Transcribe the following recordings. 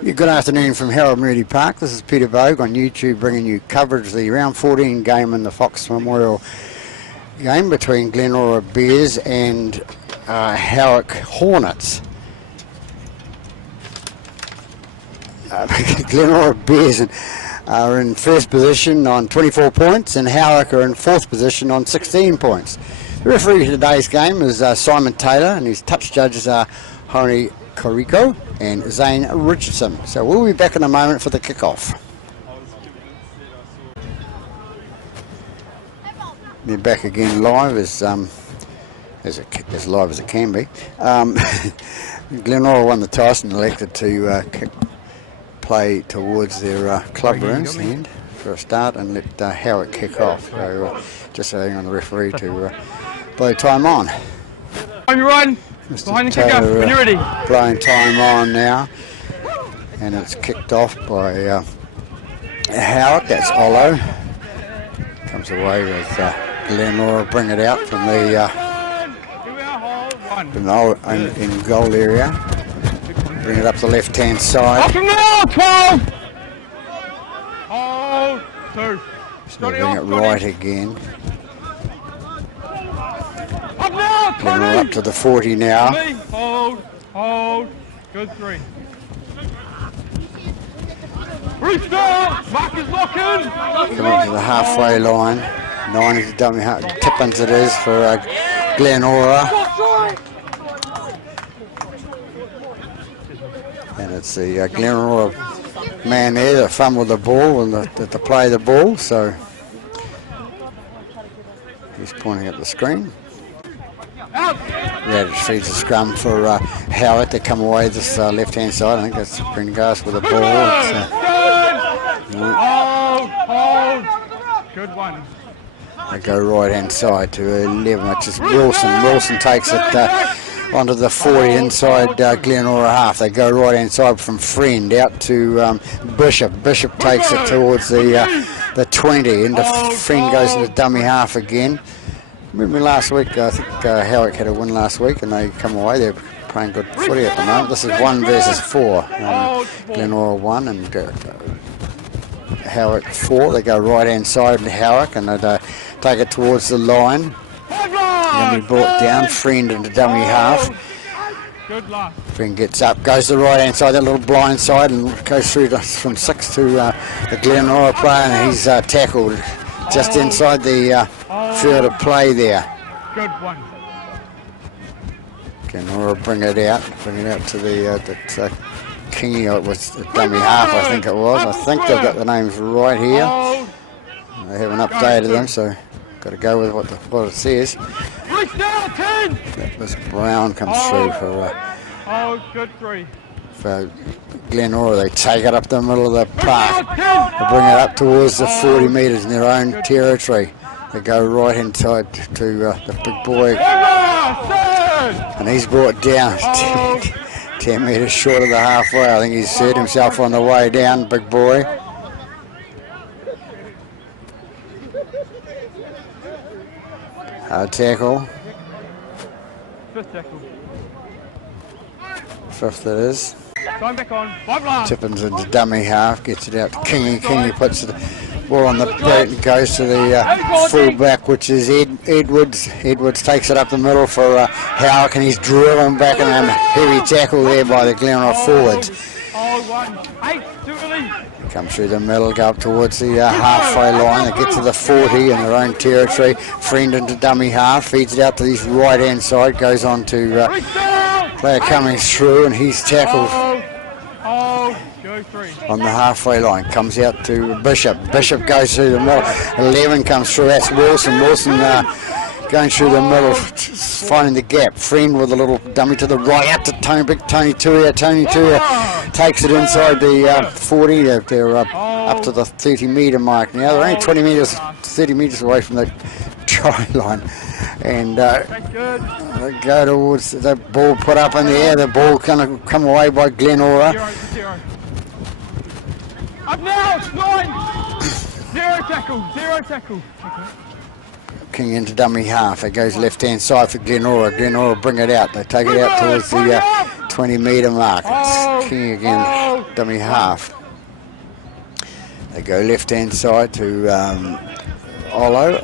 Yeah, good afternoon from Harold Moody Park. This is Peter Vogue on YouTube, bringing you coverage of the round 14 game in the Fox Memorial game between Glenora Bears and Howick Hornets. Glenora Bears are in first position on 24 points and Howick are in fourth position on 16 points. The referee for today's game is Simon Taylor, and his touch judges are Hori Koriko and Zane Richardson. So we'll be back in a moment for the kickoff. They're back again live as live as it can be. Glenora won the toss and elected to play towards their club rooms end for a start and let Howick kick off. So just waiting on the referee to blow time on. Run. Mr. Behind the Taylor, kicker, when you're ready. Blowing time on now, and it's kicked off by Howick. That's Olo. Comes away with Glenora, bring it out from the in goal area. Bring it up the left-hand side. Up from now, 12. Hold, 2. So bring it right again. Up now, 20. We're up to the 40 now. Hold, good 3. Restart, Mark is locking. Coming to the halfway line. 90 dummy Tippins it is for Glenora. And it's the Glenora man there that fumbled the ball and to play the ball, so he's pointing at the screen. Radish feeds a scrum for Howard to come away this left-hand side. I think that's Prendergast with the ball. Hold. Good one. They go right-hand side to 11, which is Wilson. Wilson takes it onto the 40 inside Glenora half. They go right-hand side from Friend out to Bishop. Bishop takes it towards the 20. Into Friend goes into dummy half again. Remember last week, I think Howick had a win last week and they come away. They're playing good footy at the moment. This is 1 versus 4. Glenora 1 and Howick 4. They go right-hand side to Howick and they take it towards the line. And be brought down. Friend into dummy half. Friend gets up, goes to the right-hand side, that little blind side, and goes through from 6 to the Glenora player, and he's tackled just inside the field of play there. Good one. Glenora bring it out to the Kingy. It was the dummy half, I think it was. I think they've got the names right here. They haven't updated them, so got to go with what it says. This Brown comes through good 3. For Glenora. They take it up the middle of the park. They bring it up towards the 40 metres in their own territory. They go right inside to the big boy, and he's brought down 10 metres short of the halfway. I think he's hurt himself on the way down, big boy. Hard tackle. Fifth it is. Tippins into dummy half, gets it out to Kingy. Kingy puts the ball on the boot and goes to the full-back, which is Edwards. Edwards takes it up the middle for Howick, and he's driven back in a heavy tackle there by the Glenora forwards. Come through the middle, go up towards the halfway line. They get to the 40 in their own territory. Friend into dummy half, feeds it out to his right-hand side, goes on to player coming through, and he's tackled on the halfway line. Comes out to Bishop. Bishop goes through the middle. 11 comes through. That's Wilson. Wilson going through the middle, finding the gap. Friend with a little dummy to the right, out to Tony Tuia. Tony Tuia takes it inside the 40. They're up to the 30-metre mark now. They're only 30 metres away from the try line. And they go towards the ball put up in the air. The ball going to come away by Glenora. Up now, it's 9. Zero tackle. King into dummy half. It goes left-hand side for Glenora. Glenora bring it out. They take it out towards the 20-metre mark. It's King again, dummy half. They go left-hand side to Olo.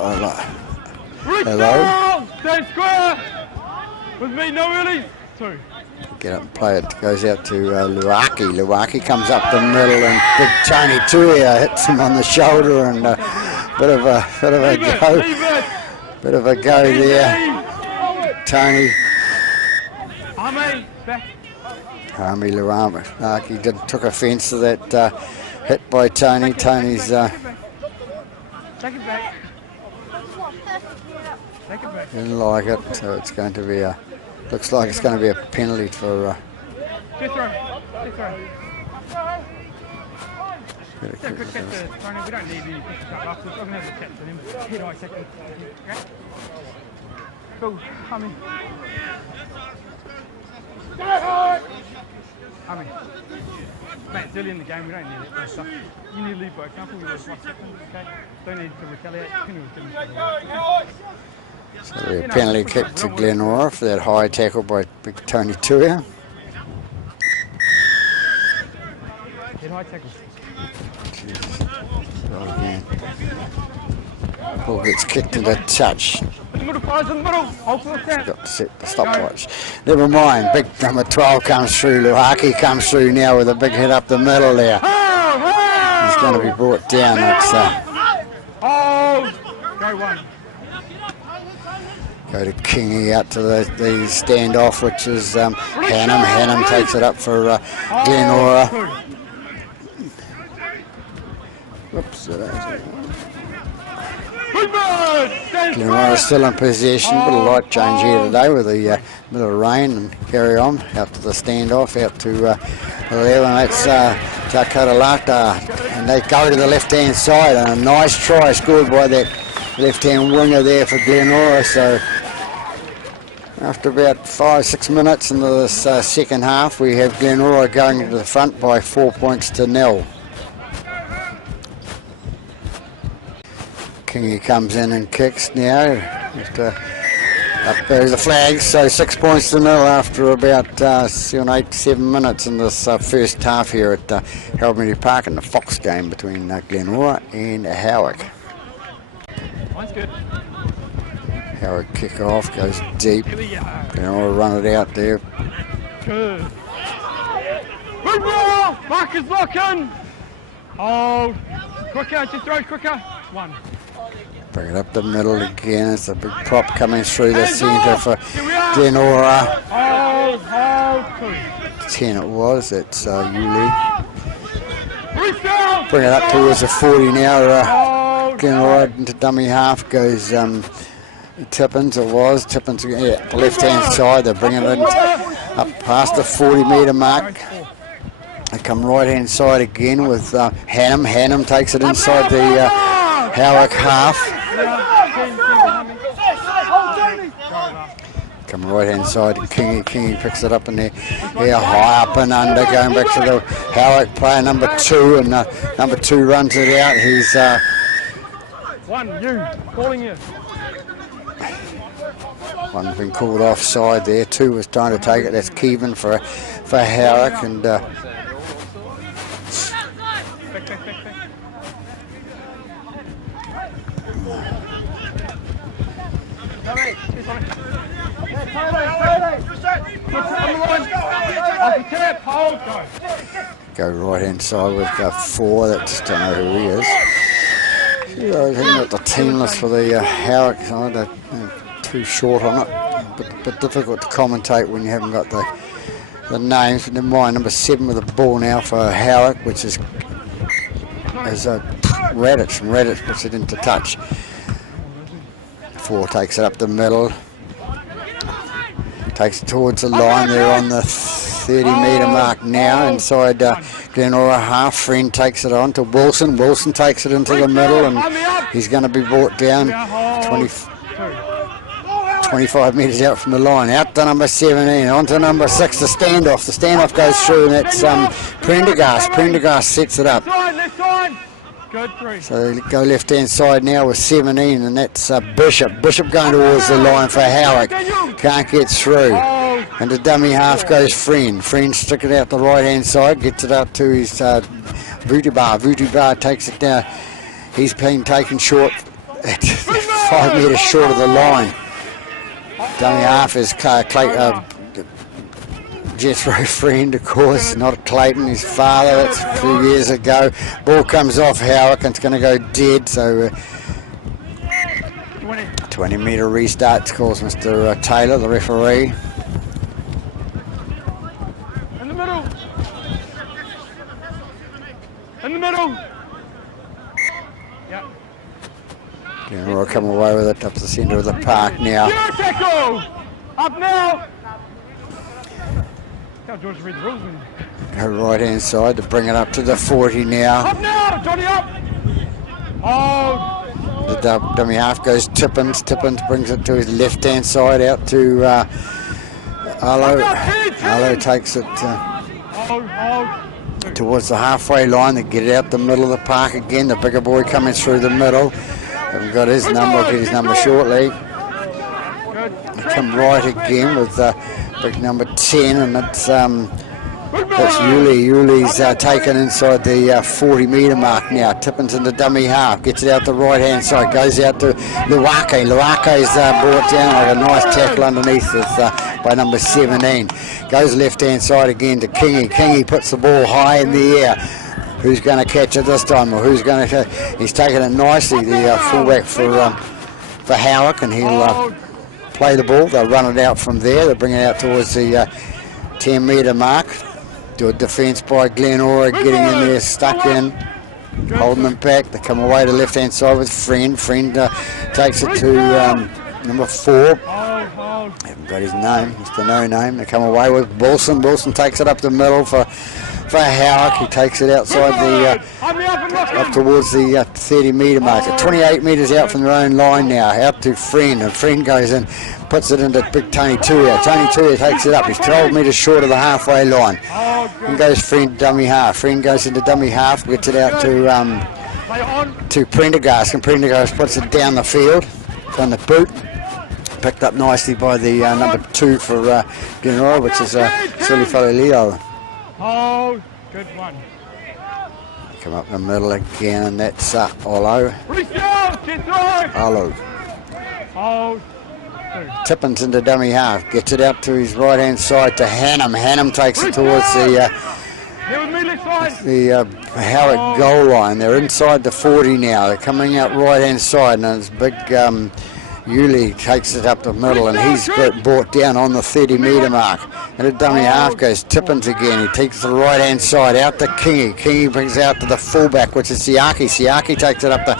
Hello. Stand square. With me, no early. 2. Get up and play it. Goes out to Luaki. Luaki comes up the middle, and big Tony Tuia hits him on the shoulder, and bit of a go. Bit of a go there. Tony. Harmy Luaki took offence to that hit by Tony. Tony's Take it back. Take it back. didn't like it, so it's going to be a. Looks like it's going to be a penalty for. Good throw. Good throw. Quick catch there, Tony. We don't need any push up afterwards. I'm going to have the catch on him. Head high tackle. Okay. Go, Hummy. Hummy. Mate, it's early in the game. We don't need it. Kind stuff. You need to lead by example. You're 1 second. Okay. Don't need to retaliate. So a penalty kick to Glenora for that high tackle by big Tony Tuia. Head high tackle. Ball gets kicked into touch. Middle fires in the middle. Hold for the tap. Got to set the stopwatch. Never mind. Big number 12 comes through. Luaki comes through now with a big hit up the middle there. He's going to be brought down. It's go 1. Go to Kingy out to the standoff, which is Hannum. Hannum takes it up for Glenora. Whoops. Glenora still in possession. Bit of light change here today with the bit of rain, and carry on out to the standoff, out to 11. That's Takata Lata, and they go to the left-hand side, and a nice try scored by that left-hand winger there for Glenora. So after about 5-6 minutes into this second half, we have Glenora going to the front by 4 points to 0. Kingy comes in and kicks now. Just, up there the flags, so 6 points to 0 after about 7 minutes in this first half here at Halberty Park in the Fox game between Glenora and Howick. Mine's good. Howick kick off, goes deep. Glenora run it out there. Good. Good ball! Mark is blocking! Hold. Quicker, just throw it quicker. 1. Bring it up the middle again. It's a big prop coming through the centre for Glenora. Hold. 10 it was. It's Yuli. Restart! Bring it up towards the 40 now. Glenora into dummy half goes Tippins. It was Tippins. Yeah, the left-hand side. They're bringing it in up past the 40-metre mark. They come right-hand side again with Hannum. Hannum takes it inside the Howick half. Come right-hand side to Kingy. Kingy picks it up in there. Yeah, high up and under, going back to the Howick player number 2, and number 2 runs it out. He's 1, you, calling you. One's been called offside there. 2 was trying to take it. That's Kevin for Howick, and go right hand side with 4. That just don't know who he is. I think that the team list for the Howick side, they're too short on it. But difficult to commentate when you haven't got the names. But never mind, number 7 with the ball now for Howick, which is Radich, and Radich puts it into touch. 4 takes it up the middle. Takes it towards the line. They're on the 30-metre mark now inside Glenora half. Friend takes it on to Wilson. Wilson takes it into the middle, and he's going to be brought down 25 metres out from the line. Out to number 17, on to number 6, the standoff. The standoff goes through, and that's Prendergast. Prendergast sets it up. Good 3. So they go left-hand side now with 17, and that's Bishop. Bishop going towards the line for Howick. Can't get through. And the dummy half goes Friend. Friend stick it out the right hand side, gets it up to his Voodoo Bar. Voodoo Bar takes it down. He's been taken short at 5 metres short of the line. Dummy half is Jethro Friend, of course, not Clayton, his father. That's a few years ago. Ball comes off Howick and it's going to go dead, so 20 metre restart calls Mr. Taylor, the referee. In the middle. In the middle. Yeah. We'll come away with it up the centre of the park now. Tackle! Up now! Tell George to read the rules. Go right hand side to bring it up to the 40 now. Up now! Johnny up! Oh! The dummy half goes Tippins. Tippins brings it to his left hand side out to Arlo. Arlo takes it towards the halfway line. They get it out the middle of the park again. The bigger boy coming through the middle. Haven't got his number. I'll get his number shortly. They come right again with big number 10, and it's Yuli. Yuli's taken inside the 40 metre mark now. Tippins in the dummy half. Gets it out the right hand side. Goes out to Luake. Luake's brought down like a nice tackle underneath with, by number 17. Goes left hand side again to Kingy. Kingy puts the ball high in the air. Who's going to catch it this time, or who's going to? He's taken it nicely. The fullback for Howick, and he'll play the ball. They'll run it out from there. They'll bring it out towards the 10 metre mark. Do a defence by Glenora, getting in there, stuck in, holding them back. They come away to left hand side with Friend. Friend takes it to number 4. Haven't got his name, Mr. No Name. They come away with Wilson. Wilson takes it up the middle for Howick. He takes it outside the up towards the 30 metre mark. 28 metres out from their own line now, out to Friend, and Friend goes in, puts it into big Tony Tuia. Tony Tuia takes it up. He's 12 metres short of the halfway line. And goes Friend dummy half. Friend goes into dummy half, gets it out to Prendergast, and Prendergast puts it down the field on the boot. Picked up nicely by the number 2 for Glenora, which is Sulifalo Leo. Oh, good one. Come up the middle again, and that's Olo. Olo. Oh. Tippins into dummy half, gets it out to his right hand side to Hannum. Hannum takes it towards the Howick goal line. They're inside the 40 now. They're coming out right hand side, and it's big Yuli takes it up the middle, and he's brought down on the 30 metre mark. And the dummy half goes Tippins again. He takes the right hand side out to Kingy. Kingy brings it out to the fullback, which is Siaki. Siaki takes it up the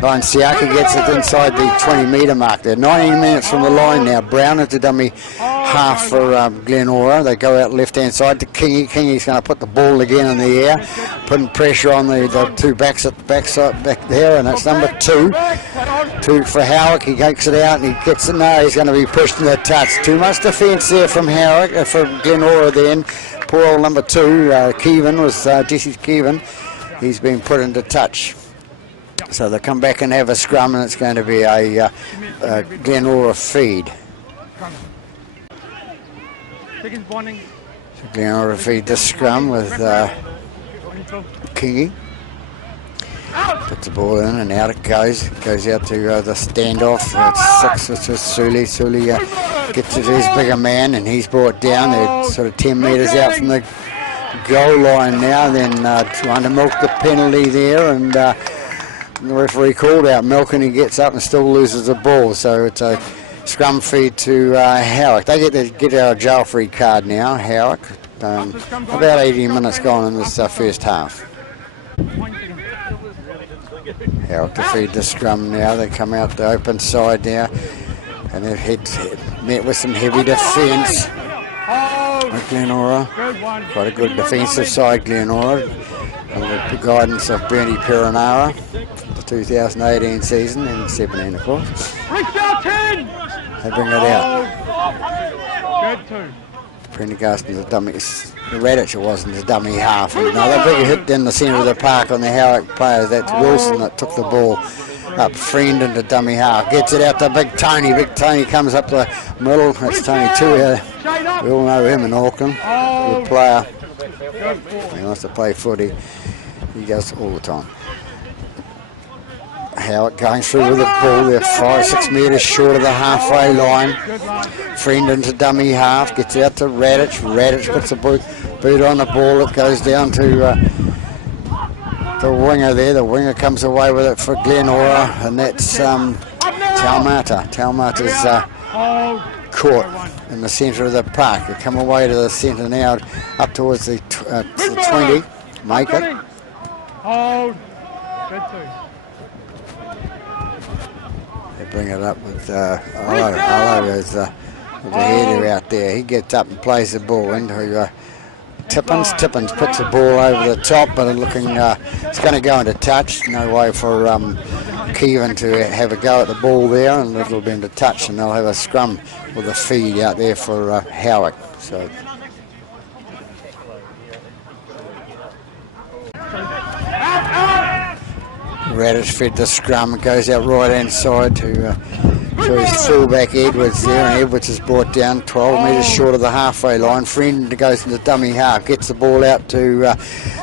line. Siaki gets it inside the 20 metre mark. They're 19 minutes from the line now. Brown at the dummy half for Glenora. They go out left hand side to Kingy. Kingy's going to put the ball again in the air, putting pressure on the two backs at the backside back there, and that's number 2. 2 for Howick. He takes it out and he gets it. No, he's going to be pushed to the touch. Too much defence there from Howick, from Glenora then. Poor old number 2, Keevan, was Jesse Keevan. He's been put into touch. So they'll come back and have a scrum, and it's going to be a Glenora feed. So Glenora feed the scrum with Kingy. Puts the ball in and out it goes. Goes out to the standoff. It's 6, which is Suli. Suli gets it to his bigger man, and he's brought down. They're sort of 10 metres out from the goal line now. Then trying to milk the penalty there, and the referee called out milk, and he gets up and still loses the ball. So it's a scrum feed to Howick. They get our jail-free card now, Howick. About 80 minutes gone in this first half. Howick to feed the scrum now. They come out the open side now, and they've met with some heavy defence. Glenora, quite a good defensive side, Glenora, under the guidance of Bernie Perenara, the 2018 season and 17, of course. They bring it out. Prendergast is a dummy. The Radich wasn't a dummy half. And another big hit in the centre of the park on the Howick players. That's Wilson that took the ball up. Friend into dummy half. Gets it out to Big Tony. Big Tony comes up the middle. That's Tony Tuia. We all know him in Auckland. Good player. Good ball. He wants to play footy. He goes all the time. Howick going through with the ball. They're 5-6 metres short of the halfway line. Friend into dummy half. Gets out to Radic. Radic puts the boot on the ball. It goes down to the winger there. The winger comes away with it for Glenora, and that's Taumata. Taumata's caught in the centre of the park. They come away to the centre now, up towards the 20. Make it. Hold. Good two. They bring it up with Arlo is the header out there. He gets up and plays the ball into Tippins. Tippins puts the ball over the top, but looking, it's going to go into touch. No way for Kevin to have a go at the ball there, and it'll be into touch, and they'll have a scrum with a feed out there for Howick. So. Radish fed the scrum. It goes out right hand side to his fullback Edwards there, and Edwards is brought down 12 metres short of the halfway line. Friend goes into dummy half, gets the ball out to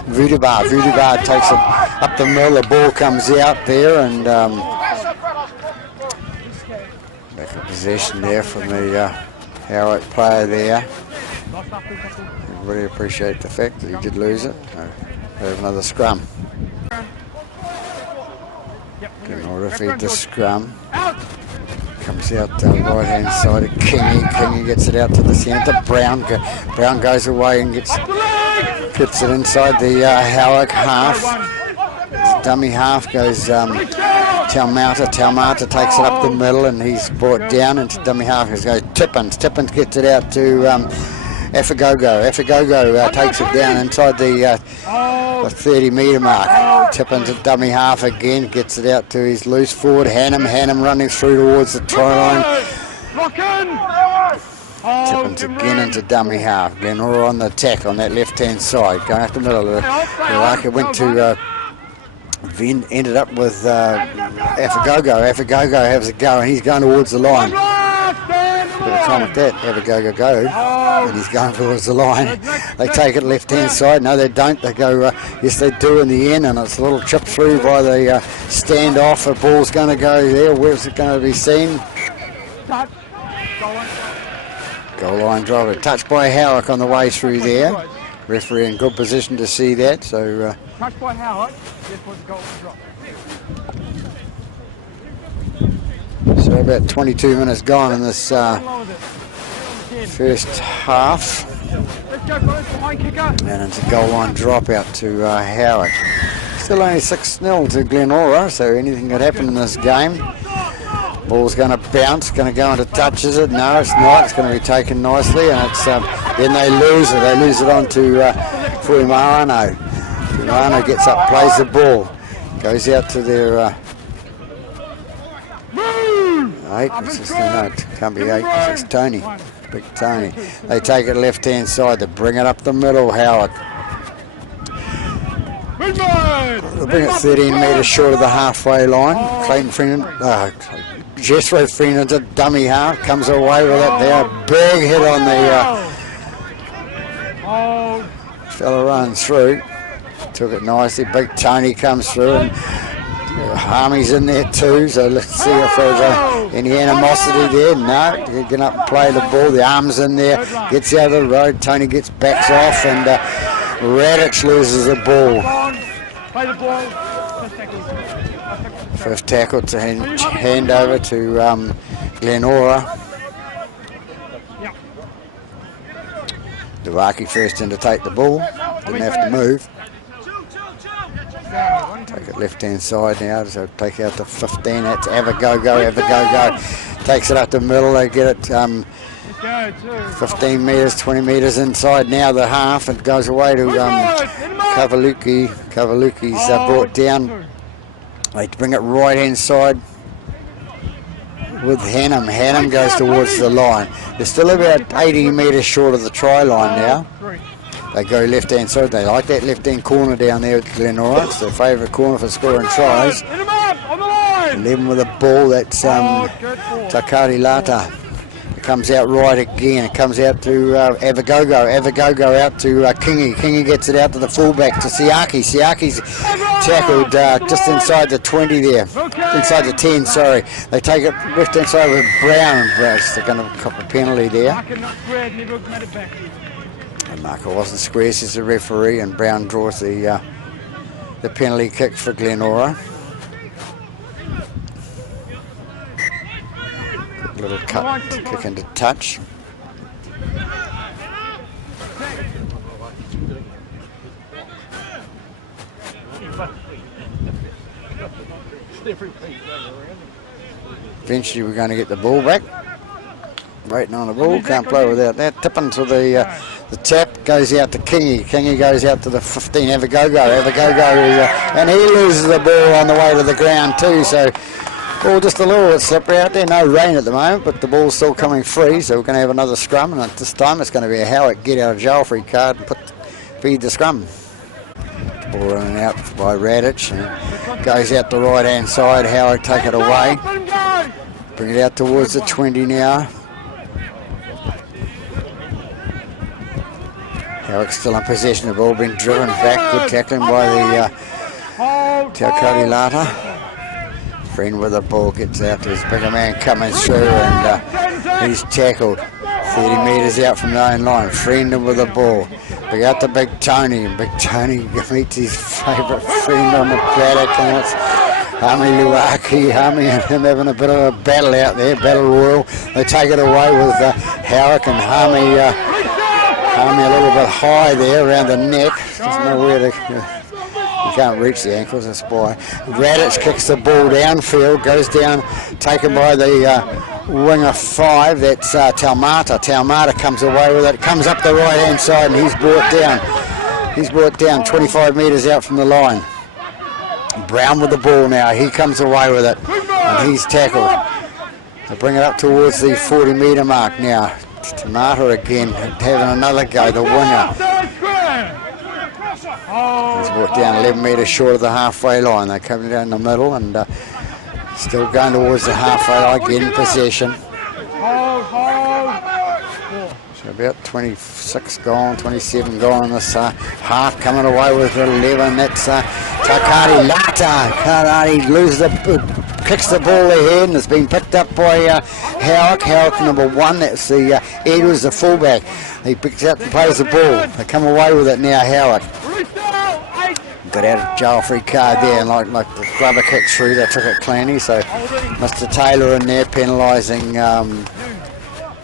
Vudubar. Vudubar takes it up the middle. The ball comes out there, and back in possession there from the Howick player there. Really appreciate the fact that he did lose it. So we have another scrum. Glenora feed the scrum. Comes out the right hand side of Kingy. Kingy gets it out to the centre. Brown goes away and gets it inside the Howick half. Dummy half goes Taumata. Taumata takes it up the middle, and he's brought down into dummy half. He goes Tippins. Tippins gets it out to Afagogo. Afagogo takes it down inside the 30 metre mark. Tippins at dummy half again, gets it out to his loose forward. Hannum running through towards the try line. Tippins again into dummy half. Glenora on the attack on that left hand side, going up the middle. It went to ended up with Afagogo. Afagogo has a go, and he's going towards the line. By the time that Afagogo goes, and he's going towards the line. They take it left hand side. No, they don't. They go, yes, they do in the end, and it's a little chip through by the standoff. The ball's going to go there. Where's it going to be seen? Goal line driver. Touched by Howick on the way through there. Referee in good position to see that. So. Touched by Howick. This was a goal drop. So about 22 minutes gone in this first half. And it's a goal line drop out to Howick. Still only 6-0 to Glenora, so anything could happen in this game. Ball's going to bounce, going to go into touch, is it? No, it's not. It's going to be taken nicely, and it's then they lose it. They lose it on to Fuimarano. Fuimarano gets up, plays the ball, goes out to their 8. Can't be 8 because it's Tony. Big Tony. They take it left hand side. They bring it up the middle. Howick. They bring it 13 metres short of the halfway line. Clayton Freeman, Jethro Freeman's a dummy half. Comes away with it there. Big hit on the fella runs through. Took it nicely. Big Tony comes through, and Harmy's in there too, so let's see if there's any animosity there. No, they're going to play the ball. The arm's in there, gets out of the road. Tony backs off, and Radic loses the ball. First tackle to hand over to Glenora. Dewaki first in to take the ball. Didn't have to move. Take it left hand side now, so take out the 15. That's Avagogo. Avagogo takes it up the middle. They get it 15 metres, 20 metres inside now the half. It goes away to Kavaluki. Kavaluki's brought down. They bring it right hand side with Hannum. Hannum goes towards the line. They're still about 80 metres short of the try line now. They go left hand side. They like that left hand corner down there at Glenora. It's their favourite corner for scoring tries. 11 with a ball. That's Takari Lata. comes out right again. It comes out to Avagogo. Avagogo out to Kingy. Kingy gets it out to the fullback to Siaki. Siaki's tackled just inside the 20 there. Inside the 10, sorry. They take it left inside with Brown. They're going to cop a penalty there. The marker wasn't square, says the referee, and Brown draws the penalty kick for Glenora. Little cut, kick into touch. Eventually we're going to get the ball back. Waiting on the ball, can't play without that. Tipping to the tap, goes out to Kingy. Kingy goes out to the 15, Avagogo. Avagogo, and he loses the ball on the way to the ground too, so ball just a little bit slippery out there. No rain at the moment, but the ball's still coming free, so we're going to have another scrum, and this time it's going to be a Howick get out of jail free card and feed the scrum. Ball running out by Radich, and goes out the right hand side. Howick take it away, bring it out towards the 20 now. Howick's still in possession of the ball, been driven back. Good tackling by the Teokoti Lata. Friend with the ball gets out to his bigger man coming through, and he's tackled 30 metres out from the own line. Friend with the ball. Big out to Big Tony, and Big Tony meets his favourite friend on the paddock, and it's Hami Luaki. Hami and him having a bit of a battle out there, battle royal. They take it away with Howick, and Hami a little bit high there around the neck. Doesn't know where to... You can't reach the ankles, that's why. Radich kicks the ball downfield, goes down, taken by the winger 5, that's Taumata. Taumata comes away with it, comes up the right hand side, and he's brought down. He's brought down 25 metres out from the line. Brown with the ball now, he comes away with it, and he's tackled. They bring it up towards the 40 metre mark now. Taumata again, having another go, the winger. He's brought down 11 metres short of the halfway line. They're coming down the middle and still going towards the halfway line, getting possession. So about 26 gone, 27 gone in this half, coming away with 11. That's Takari Lata. Karari loses kicks the ball ahead, and it's been picked up by Howick. Howick number 1, that's the Edwards, the fullback. He picks up and plays the ball. They come away with it now, Howick. Got out of jail free card there, and like the rubber kick through, they took it cleanly. So Mr. Taylor in there penalising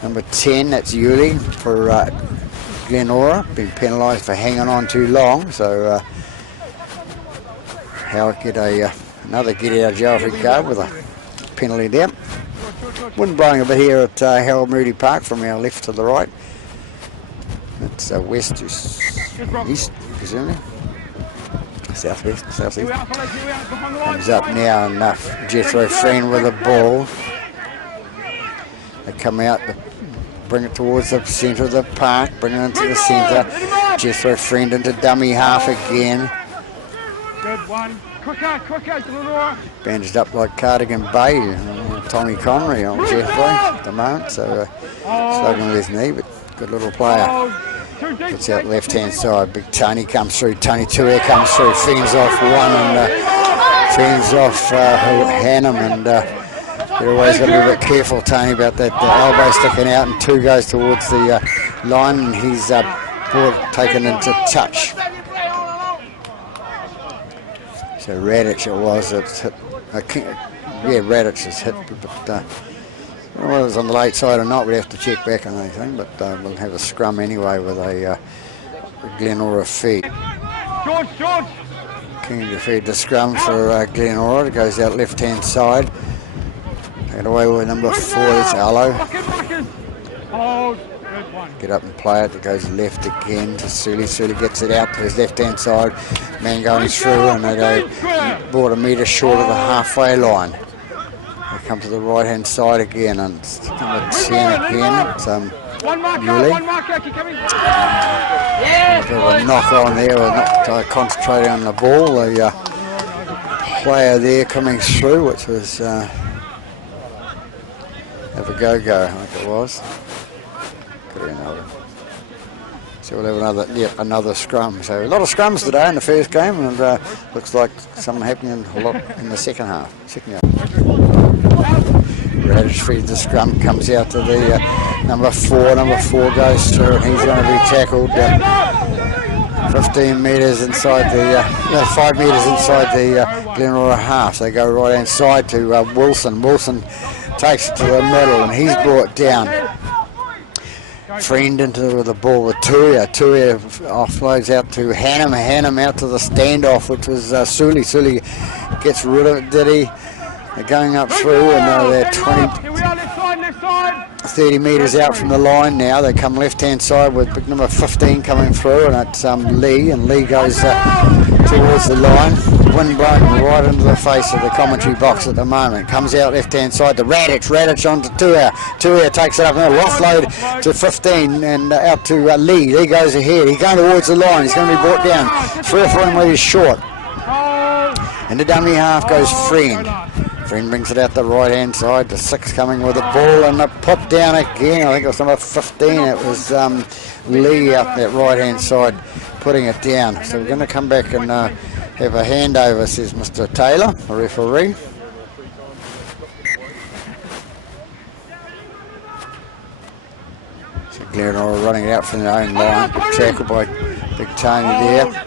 number 10, that's Yuli for Glenora, been penalised for hanging on too long. So Howick get another get out of jail free card with a penalty there. Wind blowing a bit here at Harold Moody Park from our left to the right. It's west to east, presumably. Southwest. Comes up now, and Jethro Friend with the ball. They come out, bring it towards the centre of the park, bring it into the centre. Jethro Friend into dummy half again. Good one. Quicker, Glenora. Bandaged up like Cardigan Bay, Tommy Connery on Jethro at the moment, so struggling with his knee, but good little player. Gets out left hand side. Big Tony comes through. Tony Tuer comes through. Fends off one and fends off Hannum, and you're always got to be a bit careful, Tony, about that elbow sticking out, and 2 goes towards the line, and he's taken into touch. So Radich it was. It's hit. Radich is hit, but whether it was on the late side or not, we'd have to check back on anything, but we'll have a scrum anyway with a Glenora feed. George! King to feed the scrum for Glenora. It goes out left hand side. Take it away with number 4, that's Allo. Get up and play it. It goes left again to Suli. Suli gets it out to his left hand side. Man going through, and they go about a metre short of the halfway line. They come to the right hand side again, and it's number 10 again. It's Yuli. A bit of a knock on there, not concentrating on the ball. The player there coming through, which was have a go-go, I think it was. Could have been another. So we'll have another scrum. So a lot of scrums today in the first game, and looks like something happening a lot in the second half. Radish feeds the scrum, comes out to the number 4. Number 4 goes through, and he's going to be tackled 15 metres inside the 5 metres inside the Glenora half. They go right hand side to Wilson. Wilson takes it to the middle, and he's brought down. Friend into the ball with Tuia. Tuia offloads out to Hannum. Hannum out to the standoff, which was Sully. Sully gets rid of it, did he? They're going up through, and they're 30 metres out from the line now. They come left-hand side with big number 15 coming through, and it's Lee, and Lee goes towards the line. Wind blowing right into the face of the commentary box at the moment. Comes out left-hand side to Radic. Radic onto Tuia. Tuia takes it up and offload to 15 and out to Lee. Lee goes ahead. He's going towards the line. He's going to be brought down 3 or 4 metres short. And the dummy half goes Friend. Friend brings it out the right-hand side. The 6 coming with the ball, and the put down again. I think it was number 15. It was Lee up that right-hand side putting it down. So we're going to come back and have a handover, says Mr. Taylor, the referee. So Glenora running it out from their own line. Good tackle by Big Tony there.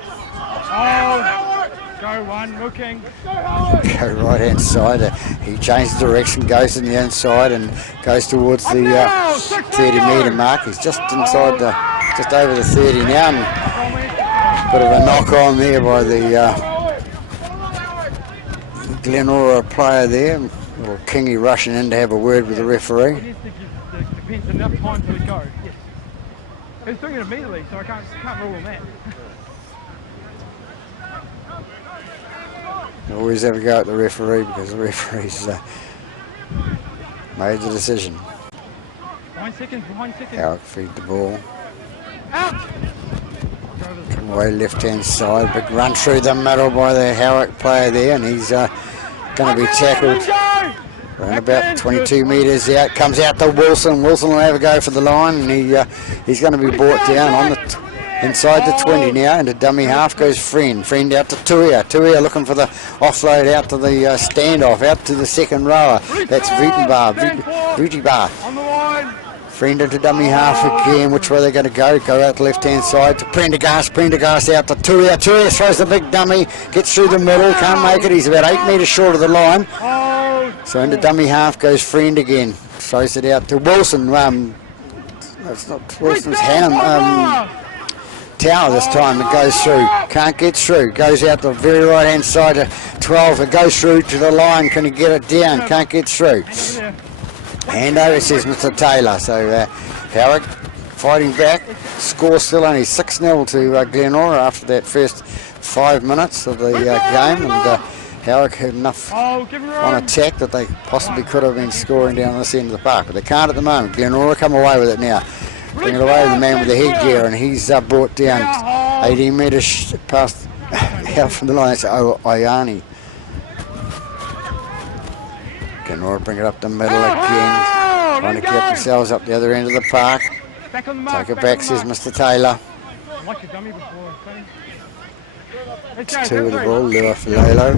Go one, looking. Go right hand side. He changes direction, goes in the inside, and goes towards the 30 metre mark. He's just inside just over the 30 now. And bit of a knock on there by the Glenora player there. Little Kingy rushing in to have a word with the referee. He needs to give the defence enough time to go. Yes. He's doing it immediately, so I can't rule on that. You always have a go at the referee because the referee's made the decision. 1 second, 1 second. Howick feed the ball. Out! Come away left-hand side, big run through the middle by the Howick player there, and he's going to be tackled around about 22 metres out. Comes out to Wilson. Wilson will have a go for the line, and he's going to be brought down on the inside the 20 now, and the dummy half goes Friend. Friend out to Tuia. Tuia looking for the offload out to the standoff, out to the second rower. That's Vutibar. Friend into dummy half again. Which way they're going to go? Go out the left-hand side to Prendergast. Prendergast out to Tuia. Tuia throws the big dummy, gets through the middle, can't make it. He's about 8 metres short of the line. So into dummy half goes Friend again. Throws it out to Wilson. That's not Wilson's hand. Tower this time. It goes through, can't get through, goes out the very right hand side to 12, it goes through to the line. Can he get it down? Can't get through. Handover, says Mr. Taylor. So Howick fighting back, score still only 6-0 to Glenora after that first 5 minutes of the game, and Howick had enough on attack that they possibly could have been scoring down this end of the park, but they can't at the moment. Glenora come away with it now. Bring it away to the man with the headgear, and he's brought down 18 metres past out from the line. That's Ayani. Glenora bring it up the middle again, trying to get themselves up the other end of the park. Take it back, says Mr. Taylor. It's 2 with the ball, Lua Filelo.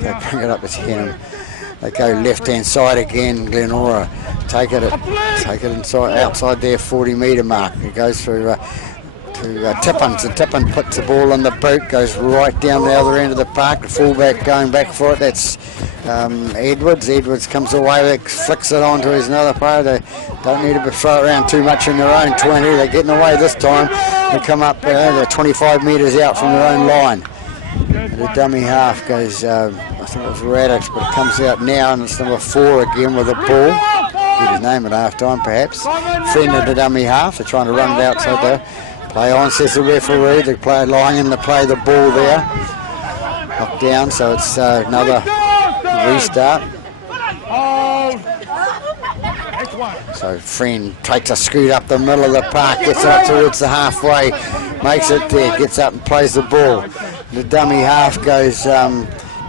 They bring it up to him. They go left-hand side again. Glenora take it inside, outside their 40 metre mark. It goes through to Tippin. So Tippin puts the ball in the boot, goes right down the other end of the park. The fullback going back for it. That's Edwards. Edwards comes away with it, flicks it on to his another player. They don't need to throw it around too much in their own 20. They're getting away this time. They come up they're 25 metres out from their own line. The dummy half goes, I think it was Radix, but it comes out now, and it's number 4 again with the ball. Get his name at half time, perhaps. Friend of the dummy half. They're trying to run it outside there. Play on, says the referee. The player lying in to play the ball there. Up down, so it's another restart. So Friend takes a scoot up the middle of the park, gets it up towards the halfway, makes it there, gets up and plays the ball. The dummy half goes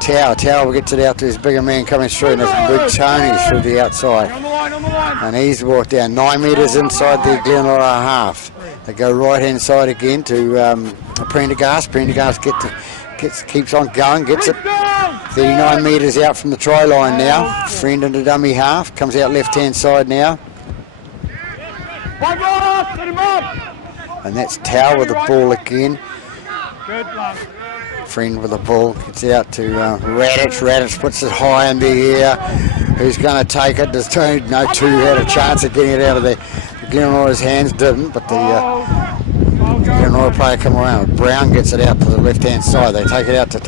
Tower gets it out to his bigger man coming through, and it's Big Tony through the outside. On the line. And he's walked down 9 metres inside the Glenora half. They go right hand side again to Prendergast. Prendergast keeps on going, gets it 39 metres out from the try line now. Friend into dummy half, comes out left hand side now. Set him up. And that's Tower with the ball again. Good luck. Friend with the ball, gets out to Radic. Radic puts it high in the air. Who's going to take it? There's no two had a chance of getting it out of the Glenora's hands, didn't, but the Glenora player come around. Brown gets it out to the left hand side. They take it out to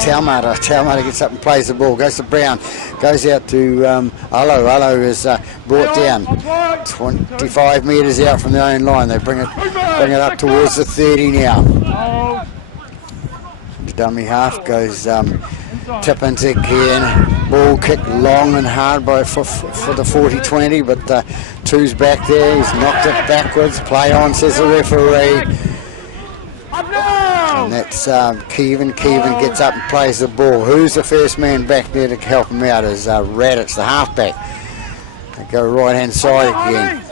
Taumata. Taumata gets up and plays the ball, goes to Brown, goes out to Olo. Olo is brought down 25 metres out from their own line. They bring it up towards the 30 now. The dummy half goes Tippins again. Ball kicked long and hard for the 40-20, but two's back there. He's knocked it backwards. Play on, says the referee. And that's Kevin. Kevin gets up and plays the ball. Who's the first man back there to help him out is Radic, the halfback. They go right hand side again.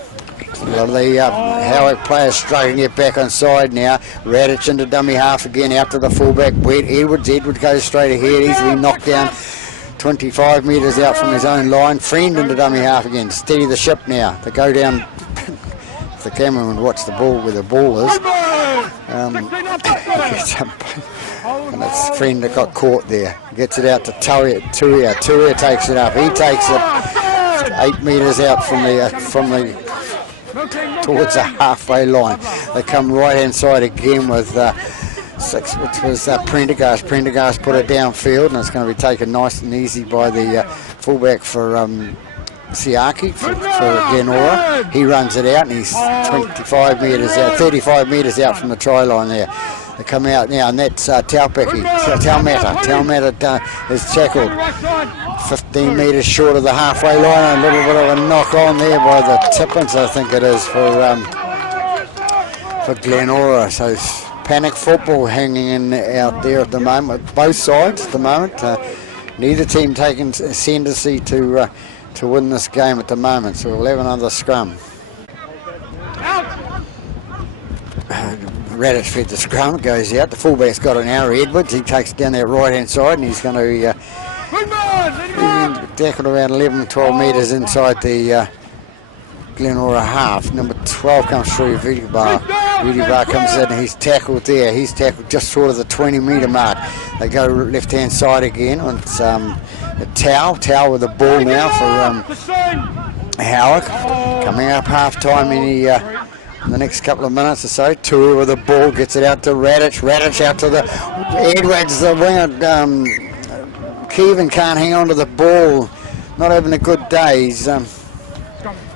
Well, the Howick players struggling to get back on side now. Radic into dummy half again out to the fullback. Edwards goes straight ahead. Easily knocked down 25 metres out from his own line. Friend into dummy half again. Steady the ship now. They go down the cameraman watch the ball where the ball is. And it's Friend that got caught there. Gets it out to Tuia. Tuia takes it up. He takes it 8 metres out from the towards the halfway line. They come right hand side again with 6, which was Prendergast. Prendergast put it downfield, and it's going to be taken nice and easy by the fullback for Siaki for Glenora. He runs it out, and he's 35 metres out from the try line there. They come out now, and that's Taumata. Taumata is tackled 15 metres short of the halfway line. A little bit of a knock on there by the Tippins, I think it is, for Glenora. So panic football hanging in out there at the moment, both sides at the moment. Neither team taking ascendancy to win this game at the moment, so we'll have another scrum. Radic fed the scrum, it goes out. The fullback's got it now, Edwards. He takes it down that right hand side, and he's going to tackle around 11, 12 metres inside the Glenora half. Number 12 comes through, Vidibar. Vidibar comes in, and he's tackled there. He's tackled just short of the 20 metre mark. They go left hand side again. It's Tau with the ball now for Howick. Coming up half time in the next couple of minutes or so. Tua with the ball, gets it out to Radic. Radic out to the Edwards, the winger. Kevin can't hang on to the ball. Not having a good day. He's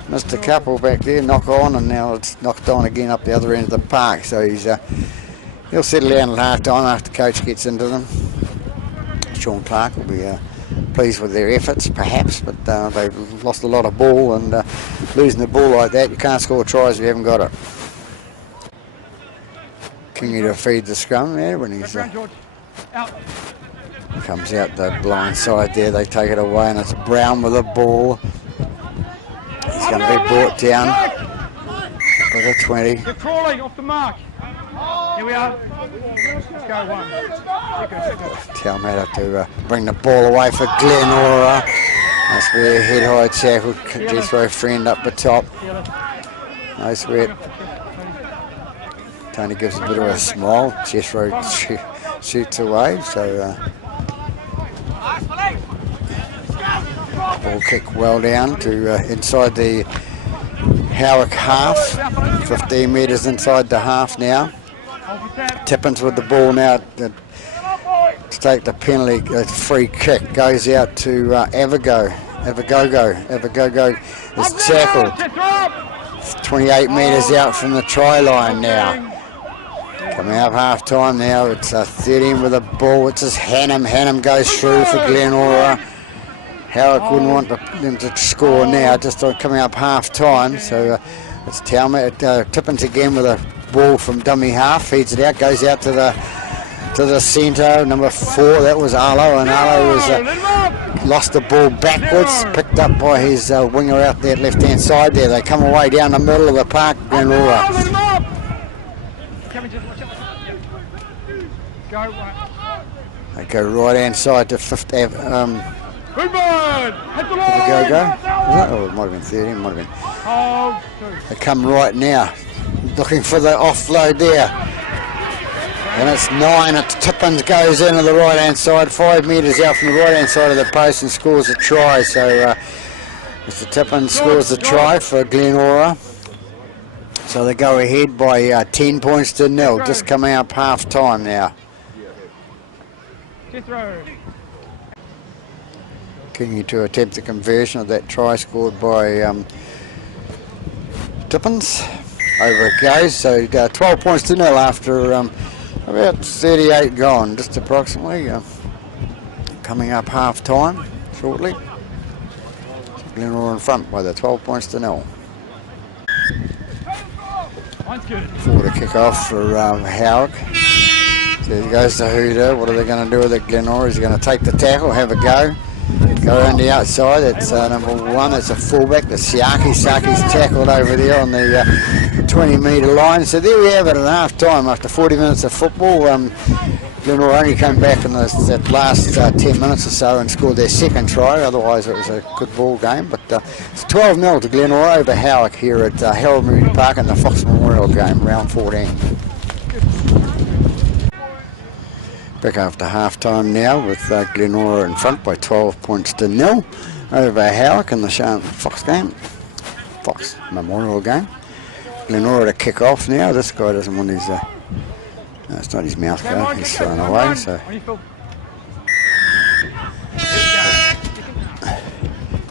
missed a couple back there, knock on, and now it's knocked on again up the other end of the park. So he'll settle down at half time after the coach gets into them. Sean Clark will be pleased with their efforts, perhaps, but they've lost a lot of ball, and losing the ball like that, you can't score tries if you haven't got it. Kingy to feed the scrum there when he's comes out the blind side there. They take it away, and it's Brown with the ball. He's going to be brought down with a 20. They're crawling off the mark. Here we are. Let's go one. Taumata to bring the ball away for Glenora. That's where head high tackle. Jethro Friend up the top. Nice wet. Tony gives a bit of a smile. Jethro shoots away. So ball kick well down to inside the Howick half. 15 metres inside the half now. Tippins with the ball now to take the penalty. Free kick goes out to Avagogo. Avagogo is tackled 28 metres out from the try line now. Coming up half time now, it's 13 with the ball. It's just Hannam. Hannam goes through for Glenora. Howick wouldn't want them to score now, just coming up half time. So it's Tippins again with a ball from dummy half, feeds it out, goes out to the to the centre, number 4, that was Arlo, and Arlo was lost the ball backwards, picked up by his winger out there left hand side there. They come away down the middle of the park, Glenora. They go right hand side to 5th Ave. Good bird! Hit the Go. Oh, it might have been 13, might have been. They come right now, looking for the offload there. And it's 9 at Tippins, goes into the right hand side, 5 metres out from the right hand side of the post and scores a try. So Mr. Tippins scores the try for Glenora. So they go ahead by 10 points to 0, just coming up half time now. Continue to attempt the conversion of that try scored by Tippins. Over it goes, so 12 points to 0 after about 38 gone, just approximately. Coming up half time shortly. Glenora in front by the 12 points to 0. Forward to kick off for Howick. So he goes to Hooter. What are they going to do with it? Glenora is going to take the tackle, have a go. Go around the outside. It's number 1. It's a fullback. The Saki's tackled over there on the 20-metre line. So there we have it at half time after 40 minutes of football. Glenora only came back in that last 10 minutes or so and scored their second try. Otherwise it was a good ball game. But it's 12-0 to Glenora over Howick here at Harold Moody Park in the Fox Memorial game, round 14. Back after half time now with Glenora in front by 12 points to 0 over Howick in the Fox game, Fox Memorial game. Glenora to kick off now. This guy doesn't want his, no, it's not his mouth guard, he's thrown away. So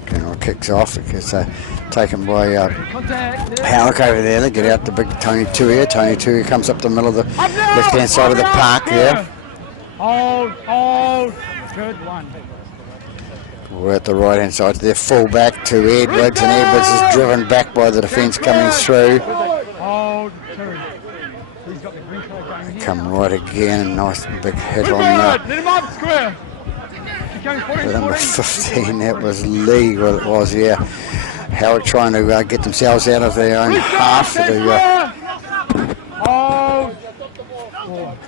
Glenora kicks off. It gets taken by Howick over there. They get out the big Tony Tuia. Tony Tuia comes up the middle of the left hand side of the park there. Hold, good one. We're at the right hand side to their full back to Edwards, and Edwards is driven back by the defence coming through. They come right again, nice big hit on number 15, that was Lee, well it was, yeah. Howard trying to get themselves out of their own half.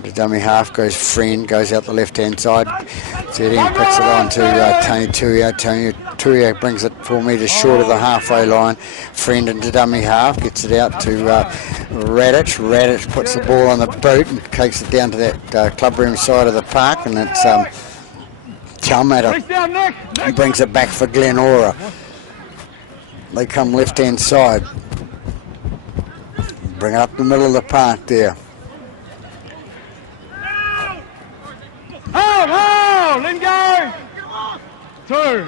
The dummy half goes Friend, goes out the left hand side. 13 puts it on to Tony Tuia. Tony Tuia brings it 4 metres short of the halfway line. Friend into dummy half, gets it out to Radic. Radic puts the ball on the boot and takes it down to that clubroom side of the park, and it's Chalmatter. He brings it back for Glenora. They come left hand side. Bring it up the middle of the park there. Let go! 2.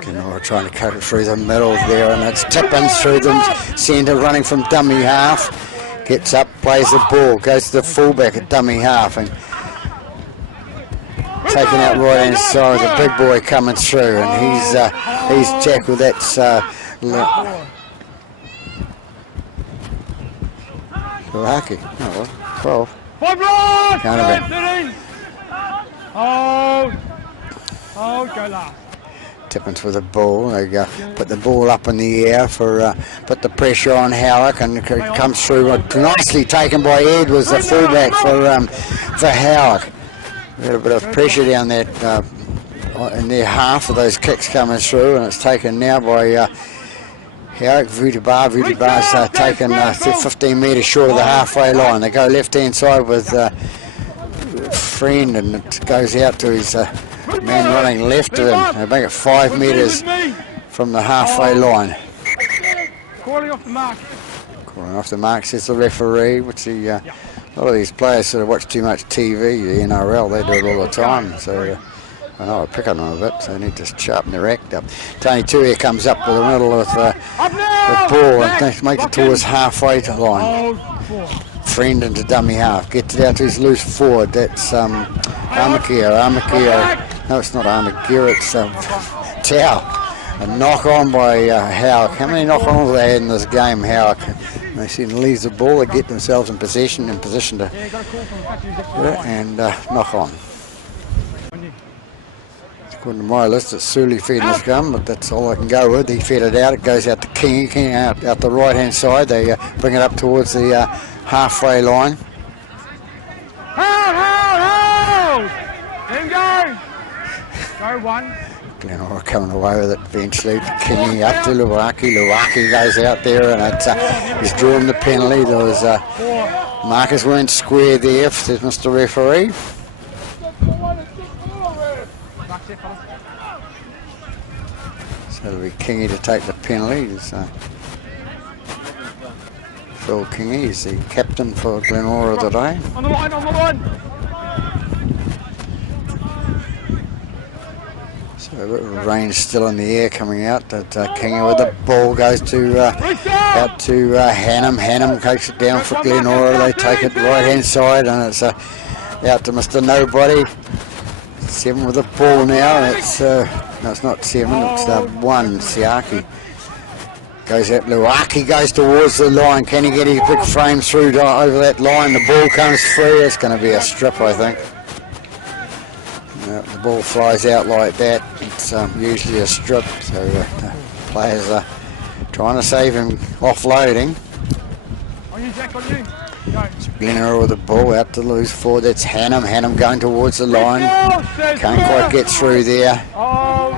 Glenora trying to cut it through the middle there, and it's Tippins through the centre, running from dummy half. Gets up, plays the ball, goes to the fullback at dummy half, and taking out right hand side. The big boy coming through, and he's tackled. That's Luraki. Oh, 12. Can't have been. Hold, go last. Tippins with the ball. They put the ball up in the air for put the pressure on Howick, and it comes through nicely taken by Edwards, the fullback for Howick. A little bit of pressure down that in their half of those kicks coming through, and it's taken now by Howick. Vutibar's taken 15 metres short of the halfway line. They go left hand side with Friend, and it goes out to his man running left of him. They make it 5 metres from the halfway line. Calling off the mark. Calling off the mark, says the referee, which a lot of these players sort of watch too much TV, the NRL, they do it all the time. So I know I pick on them a bit, so they need to sharpen their act up. Tony Tuia comes up to the middle with the ball and makes it towards halfway to the line. Friend into dummy half, gets it out to his loose forward. That's Armakia. No, it's not Armakia, it's Tau. A knock on by Howick. How many knock ons have they had in this game, Howick? They seem to leave the ball, they get themselves in position to and knock on. According to my list, it's Sully feeding his gun, but that's all I can go with. He fed it out, it goes out to Kingy. Kingy out the right hand side. They bring it up towards the halfway line. Hold! In go! Go one. Glenora coming away with it eventually. Kingy up to Luwaki. Luwaki goes out there and he's drawn the penalty. There was markers weren't square there, says Mr. Referee. So it'll be Kingy to take the penalty. Phil Kingy is the captain for Glenora today. On the line! So a bit of rain still in the air coming out. That Kingy with the ball goes to out to Hannam. Hannam takes it down for Glenora. They take it right hand side and it's out to Mr. Nobody. 7 with the ball now. And it's no, it's not 7. It's 1. Siaki goes out. Luaki goes towards the line. Can he get his big frame through over that line? The ball comes free. It's going to be a strip, I think. The ball flies out like that. It's usually a strip. So the players are trying to save him offloading. On you, Jack. On you. Glenora with the ball out to loose forward. That's Hannam. Hannam going towards the line. Can't quite get through there. Hold.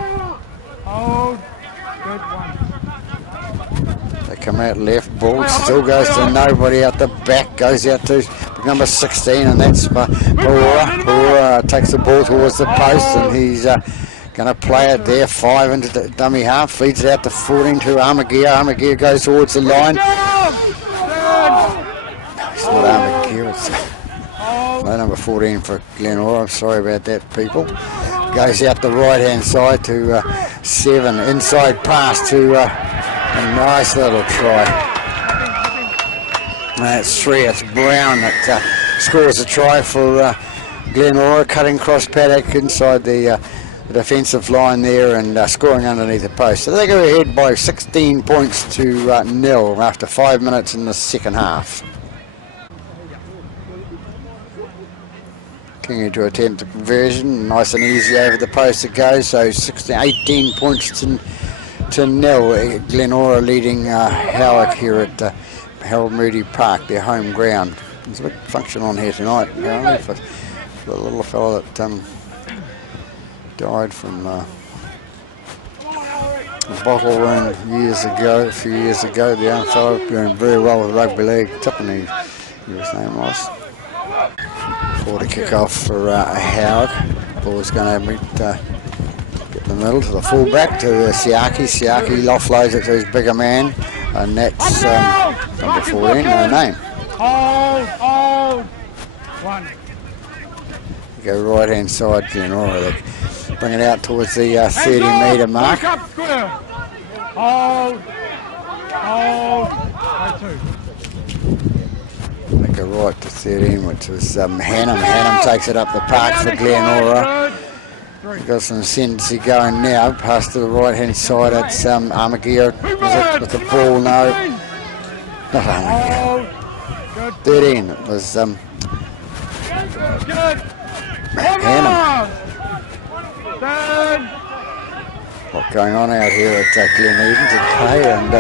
Good one. They come out left. Ball still goes to Nobody out the back. Goes out to number 16, and that's Bahura. Bahura takes the ball towards the post, and he's going to play it there. 5 into the dummy half. Feeds it out to 14 to Armagear. Armagear goes towards the line. It's not Armagear, it's no number 14 for Glenora. I'm sorry about that, people. Goes out the right hand side to 7. Inside pass to a nice little try. That's 3. It's Brown that scores a try for Glenora, cutting cross paddock inside the defensive line there and scoring underneath the post. So they go ahead by 16 points to 0 after 5 minutes in the second half. Kingy to attempt the conversion, nice and easy over the post it goes, so 18 points to 0. Glenora leading Howick here at Harold Moody Park, their home ground. There's a big function on here tonight, apparently, for the little fella that died from a bottle wound a few years ago. The young fellow doing very well with rugby league. Tiffany, his name was. For the kick off for Howard. Ball's going to get in the middle to the fullback to Siaki. Siaki offloads it to his bigger man, and that's number 14, no name. Hold. 1. Go right hand side, Glenora. They bring it out towards the 30 metre mark. Hold. 2. They go right to 13, which was Hannam. Hannam takes it up the park for Glenora. Got some ascendancy going now. Pass to the right hand side. It's Armagear with the ball. No, not Armagear. 13. It was Hannam. What going on out here at Glen Eden today, and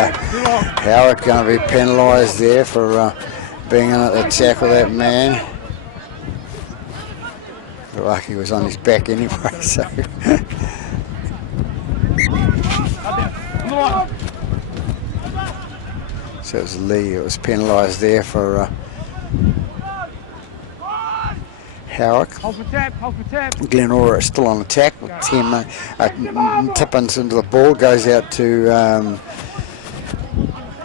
Howard going to be penalised there for being in at the tackle that man. Lucky was on his back anyway, so. So it was Lee who was penalised there for Howick. Hold for tap. Glenora is still on attack with 10 Tippins into the ball, goes out to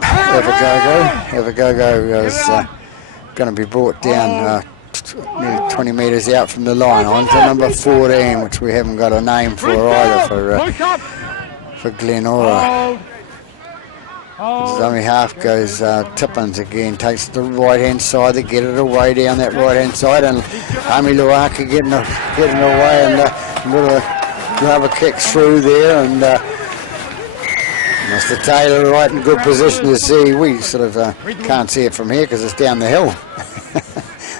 Avagogo. Avagogo is going to be brought down nearly 20 metres out from the line on to number 14, which we haven't got a name for either for Glenora. The dummy half goes Tippins again, takes the right hand side to get it away down that right hand side, and Ami Luaka getting away and with a rubber kick through there, and the Mr. Taylor right in good position to see. We sort of can't see it from here because it's down the hill.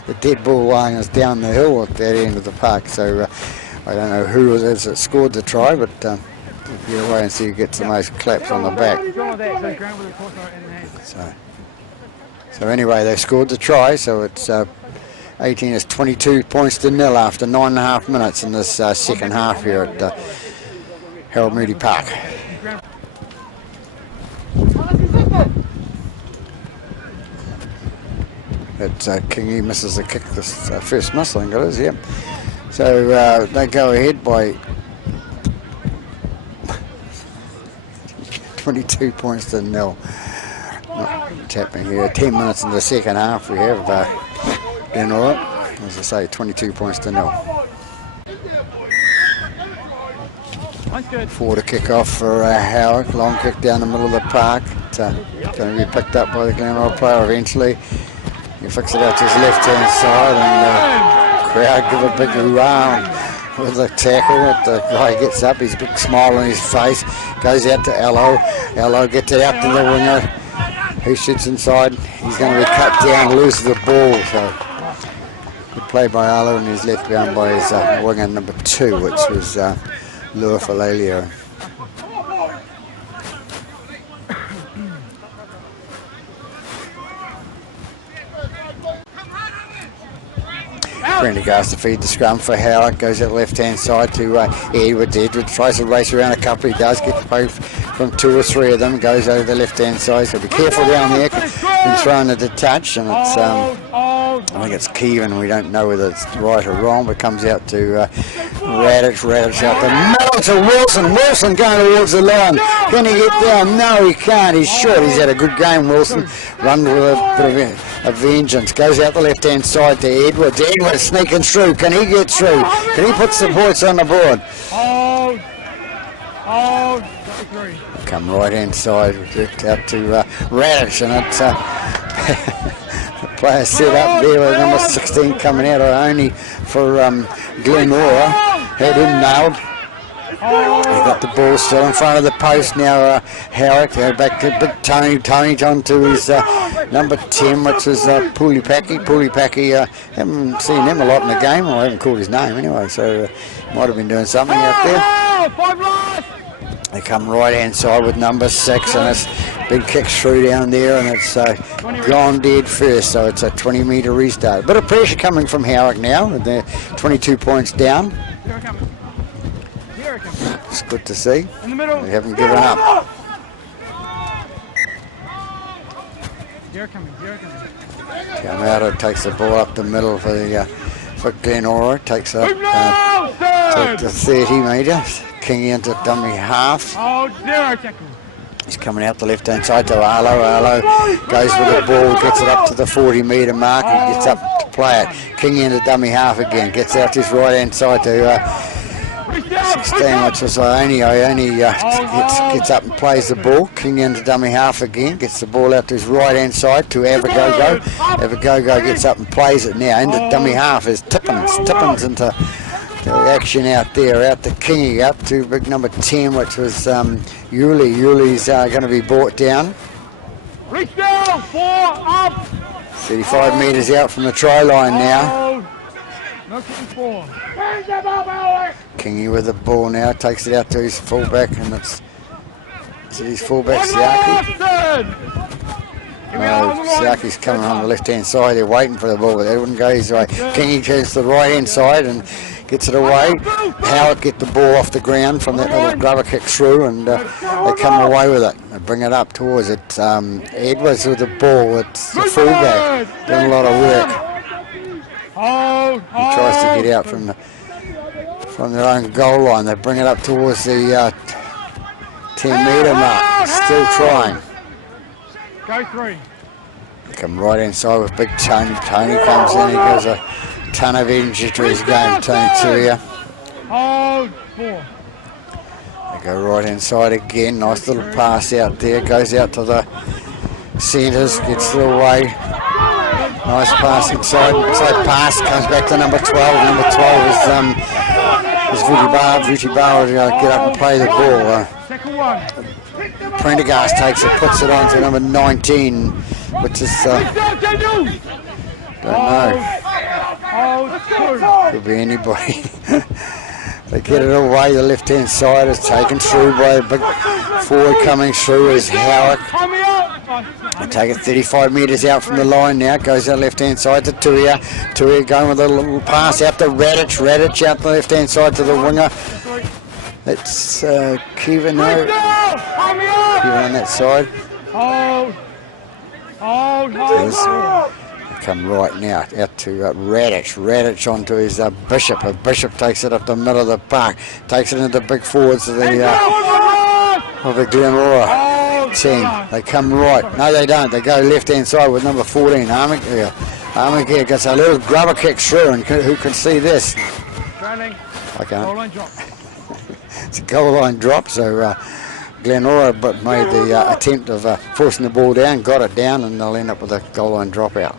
The dead ball line is down the hill at that end of the park, so I don't know who it is that scored the try, but we'll get away and see who gets the most claps on the back. So anyway, they scored the try, so it's 18 is 22 points to nil after 9.5 minutes in this second half here at Harold Moody Park. It's Kingy misses the kick, this first miss, I think it is, yeah. So they go ahead by 22 points to nil. Not happening here. 10 minutes in the second half we have Glenora. As I say, 22 points to nil. 4 to kick off for Howick. Long kick down the middle of the park. It's going to be picked up by the Glenora player eventually. He flicks it out to his left-hand side, and the crowd give a big hurrah with the tackle. The guy gets up, he's a big smile on his face, goes out to Allo. Allo gets it out to the winger, who shoots inside. He's going to be cut down, loses the ball. So good play by Allo, and he's left behind by his winger number 2, which was Lua Falalio. Prendergast to feed the scrum for Howard, goes out left hand side to Edwards. Edwards tries to race around a couple, he does get both from 2 or 3 of them, goes over the left hand side, so be careful down there, been thrown at the touch, and it's I think it's Kevin, we don't know whether it's right or wrong, but comes out to Radic out the middle to Wilson. Wilson going towards the line, can he get down? No, he can't, he's short. He's had a good game, Wilson, run with a bit of a vengeance, goes out the left hand side to Edwards. Edwards sneaking through, can he get through? Can he put some points on the board? Come right hand side out to Radic, and it's the player set up there with number 16 coming out only for Glenora, had him nailed. He got the ball still in front of the post now. Howick back to big Tony. Tony's on to his number 10, which is Pulipaki. Pulipaki, haven't seen him a lot in the game, or I haven't called his name anyway, so might have been doing something out there. They come right hand side with number 6, and it's big kicks through down there, and it's gone dead first, so it's a 20-metre restart. Bit of pressure coming from Howick now, with they're 22 points down. It's good to see. They haven't given up. Camaro takes the ball up the middle for Glenora. Takes up to 30 metres. King into dummy half. He's coming out the left hand side to Arlo. Arlo goes with the ball, gets it up to the 40-metre mark, and gets up to play it. King into dummy half again. Gets out to his right hand side to 16, which is Ione gets up and plays the ball. King into dummy half again, gets the ball out to his right hand side to Avagogo. Avagogo gets up and plays it now into dummy half is Tippins. Tippins into the action out there, out to Kingy, up to big number 10, which was Yuli. Yuli's going to be brought down. 35 metres out from the try line now. Kingy with the ball now, takes it out to his fullback, and is it his fullback, Siaki? No, Siaki's coming on the left hand side, they're waiting for the ball, but they wouldn't go his way. Kingy turns to the right hand side and gets it away. Howard get the ball off the ground from that little grubber kick through, and they come away with it. They bring it up towards it. Edwards with the ball, it's the fullback, doing a lot of work. He tries to get out from their own goal line. They bring it up towards the 10-metre mark. Still trying. Go 3. Come right inside with big Tony. Tony comes in. He gives a ton of energy to his game. Tony Turia. Hold 4. They go right inside again. Nice little pass out there. Goes out to the centres. Gets it away. Nice pass inside pass, comes back to number 12. Number 12 is Vujibar. Vujibar will get up and play the ball. Prendergast takes it, puts it on to number 19, which is, don't know, could be anybody. They get it away, the left-hand side is taken through by a big forward coming through is Howick. They take it 35 metres out from the line now, goes out left-hand side to Tuia. Tuia going with a little pass out to Radic. Radic out the left-hand side to the winger. It's Kevin on that side. They come right now out to Radic. Radic onto his Bishop. Bishop takes it up the middle of the park. Takes it into the big forwards of the Glenora team. They come right. No, they don't. They go left-hand side with number 14, Armageddon. Armageddon gets a little grubber kick through, and who can see this? I can't. It's a goal line drop, so Glenora but made the attempt of forcing the ball down, got it down, and they'll end up with a goal line dropout.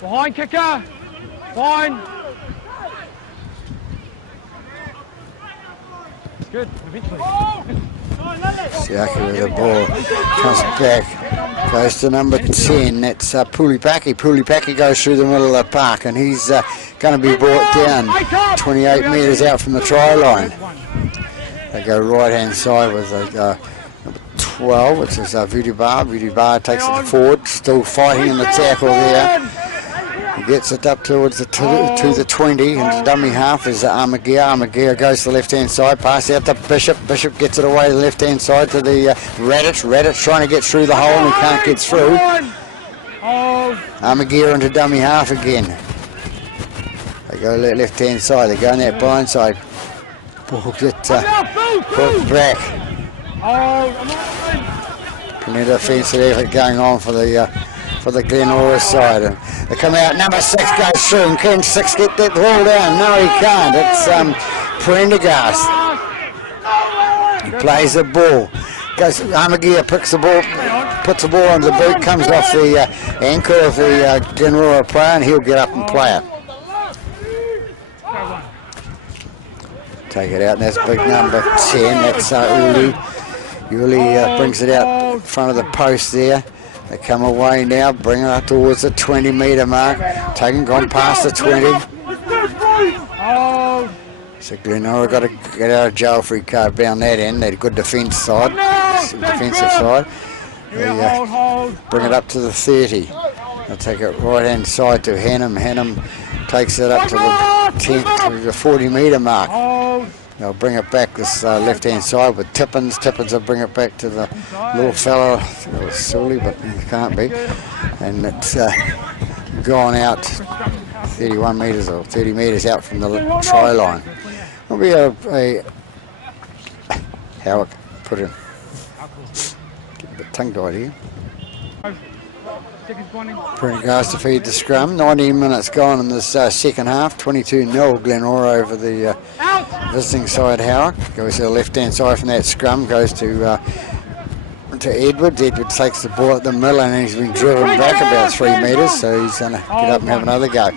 Behind kicker. Fine. Good. Eventually. Siaki with the ball. Comes back. Goes to number 10. That's Pulipaki. Pulipaki goes through the middle of the park, and he's going to be brought down 28 metres out from the try line. They go right-hand side with number 12, which is Vudibar. Vudibar takes it forward, still fighting in the tackle there. He gets it up towards the to the 20, and the dummy half is Armageddon. Armageddon goes to the left-hand side, pass out to Bishop. Bishop gets it away to the left-hand side to the Radic. Radic trying to get through the hole and can't get through. Armageddon into dummy half again. They go left-hand side, they go on that blind side. Ball gets put back. Plenty of offensive effort going on for the Glenora side. And they come out, number 6 goes through, and can 6 get that ball down? No, he can't. It's Prendergast. He plays the ball. Goes, Armageddon picks the ball, puts the ball on the boot, comes off the ankle of the Glenora player, and he'll get up and play it. Take it out, and that's big number 10. That's Uli. Uli brings it out in front of the post there. They come away now, bring it up towards the 20-metre mark. Gone past the 20. So Glenora got to get out of jail free card down that end. They had a good defensive side. They bring it up to the 30. They'll take it right-hand side to Hannum. Hannum takes it up to the 10, to the 40-metre mark. They'll bring it back this left-hand side with Tippins. Tippins will bring it back to the little fella. It was silly, but it can't be. And it's gone out 31 metres or 30 metres out from the try line. It'll be a Howick put in. Get a bit tongue-tied here. Prendergast to feed the scrum. 19 minutes gone in this second half. 22-0 Glenora over the visiting side Howick. Goes to the left-hand side from that scrum. Goes to Edwards. Edwards takes the ball at the middle, and he's been driven back about 3 metres, so he's going to get up and have another go.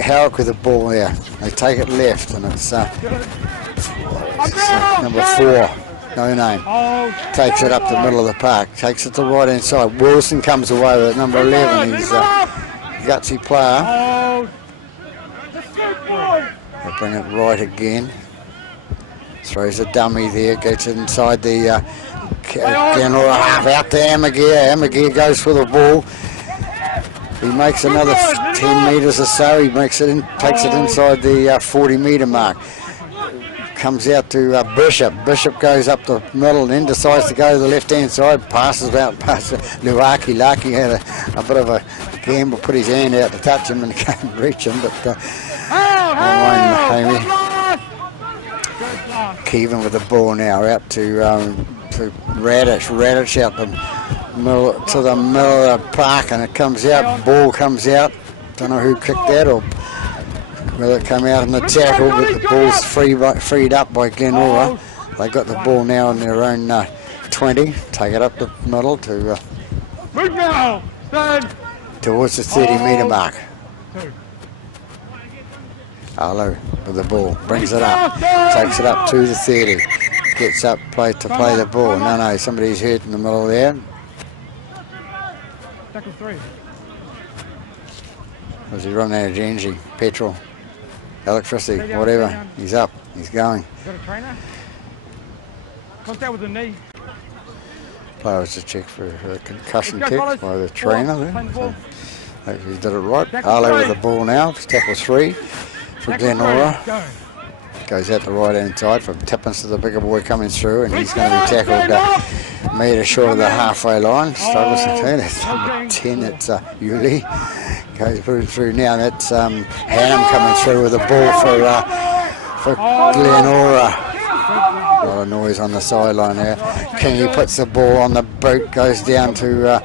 Howick with the ball there. They take it left, and it's number 4. No name. Takes it up the middle of the park. Takes it to the right-hand side. Wilson comes away with it, number 11. He's a gutsy player. They bring it right again. Throws a dummy there. Gets it inside the Glenora half. Out to Armageddon. Armageddon goes for the ball. He makes another 10 metres or so. He makes it in, takes it inside the 40-metre mark. Comes out to Bishop. Bishop goes up the middle and then decides to go to the left-hand side. Passes out past Luaki. Luaki had a bit of a gamble, put his hand out to touch him and can't reach him. But Kevin with the ball now out to Radic. Radic out the middle to the middle of the park, and it comes out. Ball comes out. Don't know who kicked that or whether it came out in the tackle, but the ball's freed up by Glenora. They got the ball now in their own 20. Take it up the middle to towards the 30-metre mark. Arlo with the ball, brings it up, takes it up to the 30. gets up play the ball. No, somebody's hurt in the middle there. Tackle 3. Was he running out of energy? Petrol? Electricity? Whatever. He's up. He's going. Got a trainer? Contact with the knee. Player was to check for a concussion Let's go, check by the fellas. trainer Ball. there. Playing the ball. So hopefully he did it right. Tackle Arlo with 3. the ball now. It's tackle 3 for Tackle Glenora. 3. Go. Goes out the right hand side from Tippins to the bigger boy coming through, and he's going to be tackled a metre short of the halfway line. Struggles to turn. That's number 10. It's Yuli. Goes through now. That's Hannum coming through with the ball for Glenora. A lot of noise on the sideline there. Kingy puts the ball on the boot, goes down to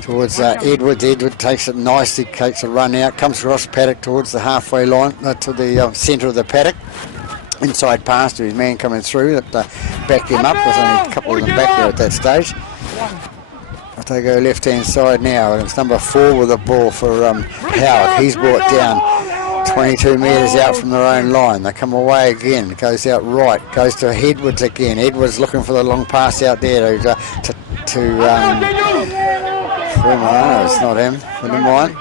towards Edwards. Edwards takes it nicely, takes a run out, comes across paddock towards the halfway line, to the centre of the paddock. Inside pass to his man coming through that backed him up. There's only a couple of them back there at that stage. If they go left hand side now, it's number 4 with the ball for Howick. He's brought down 22 metres out from their own line. They come away again, goes out right, goes to Edwards again. Edwards looking for the long pass out there to no, it's not him, never mind.